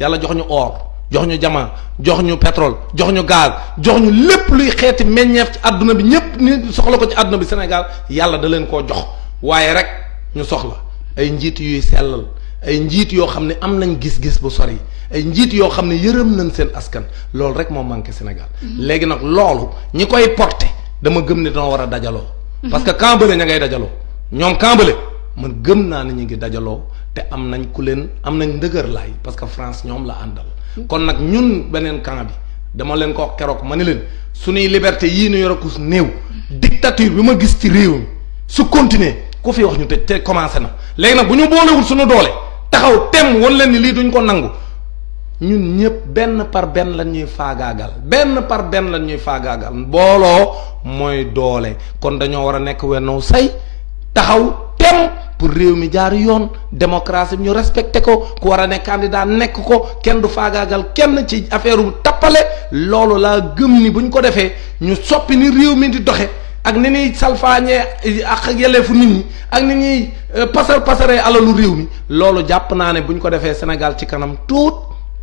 yàlla jox ñu or jox ñu diamant jox ñu pétrole jox ñu gaz jox ñu lépp luy xeeti meññeef ci àdduna bi ñépp ni soxla ko ci àdduna bi Sénégal yàlla da leen koo jox waaye rek ñu soxla ay njiit yuy sellal ay njiit yoo xam ne am nañ gis-gis bu sori ay njiit yoo xam ne yërëm nañ seen askan loolu rek moo manqué Sénégal léegi nag loolu ñi koy porté dama gëm ne dana war a dajaloo parce que quand bële ña ngay dajaloo ñoom kambale man gëm naa ne ñu ngi dajaloo te am nañ ndëgër laay parce que France ñoom la àndal kon nag ñun beneen camp bi dama leen ko wax keroog ma ni leen suñuy liberté yii nu yore ko néew dictature bi ma gis ci réew mi su continuer ku fi wax ñu te commencé na léegi nag bu ñu boolewul suñu doole taxaw tem wan leen ni lii duñ ko nangu ñun ñëpp benn par benn lañ ñuy faagaagal mbooloo mooy doole kon dañoo war a nekk wennow say taxaw tem pour réew mi jaar yoon démocratie bi ñu respecté ko ku war a nekk candidat nekk ko kenn du faagaagal kenn ci affaire u tappale loolu laa gëm ni bu ñu ko defee ñu soppi ni réew mi di doxe ak ni ñuy salfaañee ak yelleefu nit ñi ak ni ñuy pasaree alalu réew mi loolu jàpp naa ne bu ñu ko defee Sénégal ci kanam tuut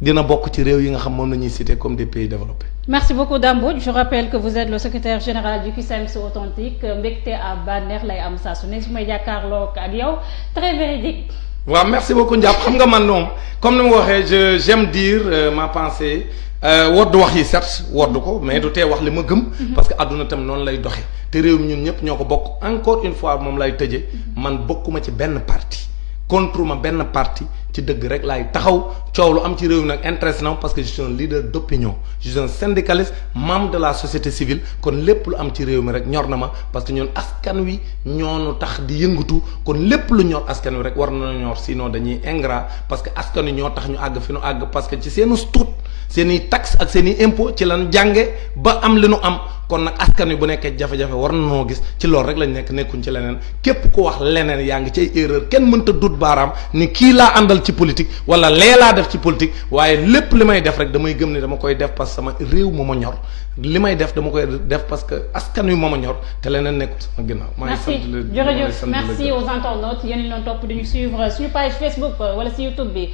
dina bokk ci réew yi nga xam moom la ñuy citer comme des pays développés. Merci beaucoup Dame Mbodj. Je rappelle que vous êtes le secrétaire général du CUSEMS authentique mbégte à bànneex lay am saa su ne su may jàkkaarloo ak yow très véridique. waaw merci beaucoup Ndiap xam nga man moom comme ni ma waxee j'aime dire ma pensée wodd wax yi certes wodd ko mais du tee wax li ma gëm. parce que àdduna tam noonu lay doxe te réew mi ñun ñëpp ñoo ko bokk encore une fois moom lay tëjee man bokkuma ci benn parti contre ma benn parti ci dëgg rek laay taxaw coow lu am ci réew mi nag intéresse na parce que je suis un leader d'opinion je suis un syndicaliste membre de la société civile kon lépp lu am ci réew mi rek ñor na ma parce que ñun askan wi ñoonu tax di yëngatu kon lépp lu ñor askan wi rek war na ñor sinon dañuy ingrat parce que askan wi ñoo tax ñu àgg fi ñu àgg parce que ci seenu stut seeni taxe ak seeni impôt ci lan jànge ba am li nu am kon nag askan wi bu nekkee jafe-jafe war na noo gis ci loolu rek lañ nekkuñ ci leneen képp ku wax leneen yaa ngi ci ay erreur kenn mënta dut baaraam ni kii laa àndal ci politique wala lee laa def ci politique waaye lépp li may def rek damay gëm ni dama koy def parce que sama réew moo ma ñor li may def dama koy def parce que askan wi moo ma ñor te leneen nekkul sama ginnaaw. merci jërëjëf merci aux internautes yéen ñoo topp di ñu suivre suñu page Facebook wala si YouTube bi.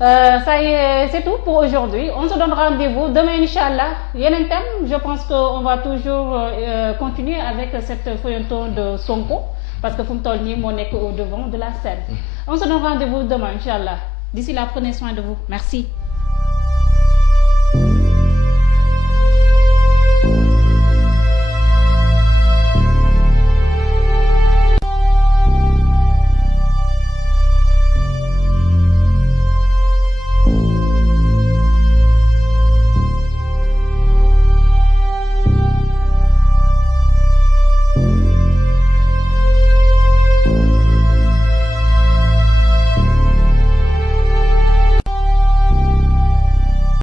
Ça y est, c'est tout pour aujourd'hui. On se donne rendez-vous demain, Inch'Allah. Yeneen thème, je pense qu'on va toujours continuer avec cette feuilleton de Sonko parce que fu mu toll nii moo nekk au devant de la scène. On se donne rendez-vous demain, Inch'Allah. D'ici là, prenez soin de vous. Merci.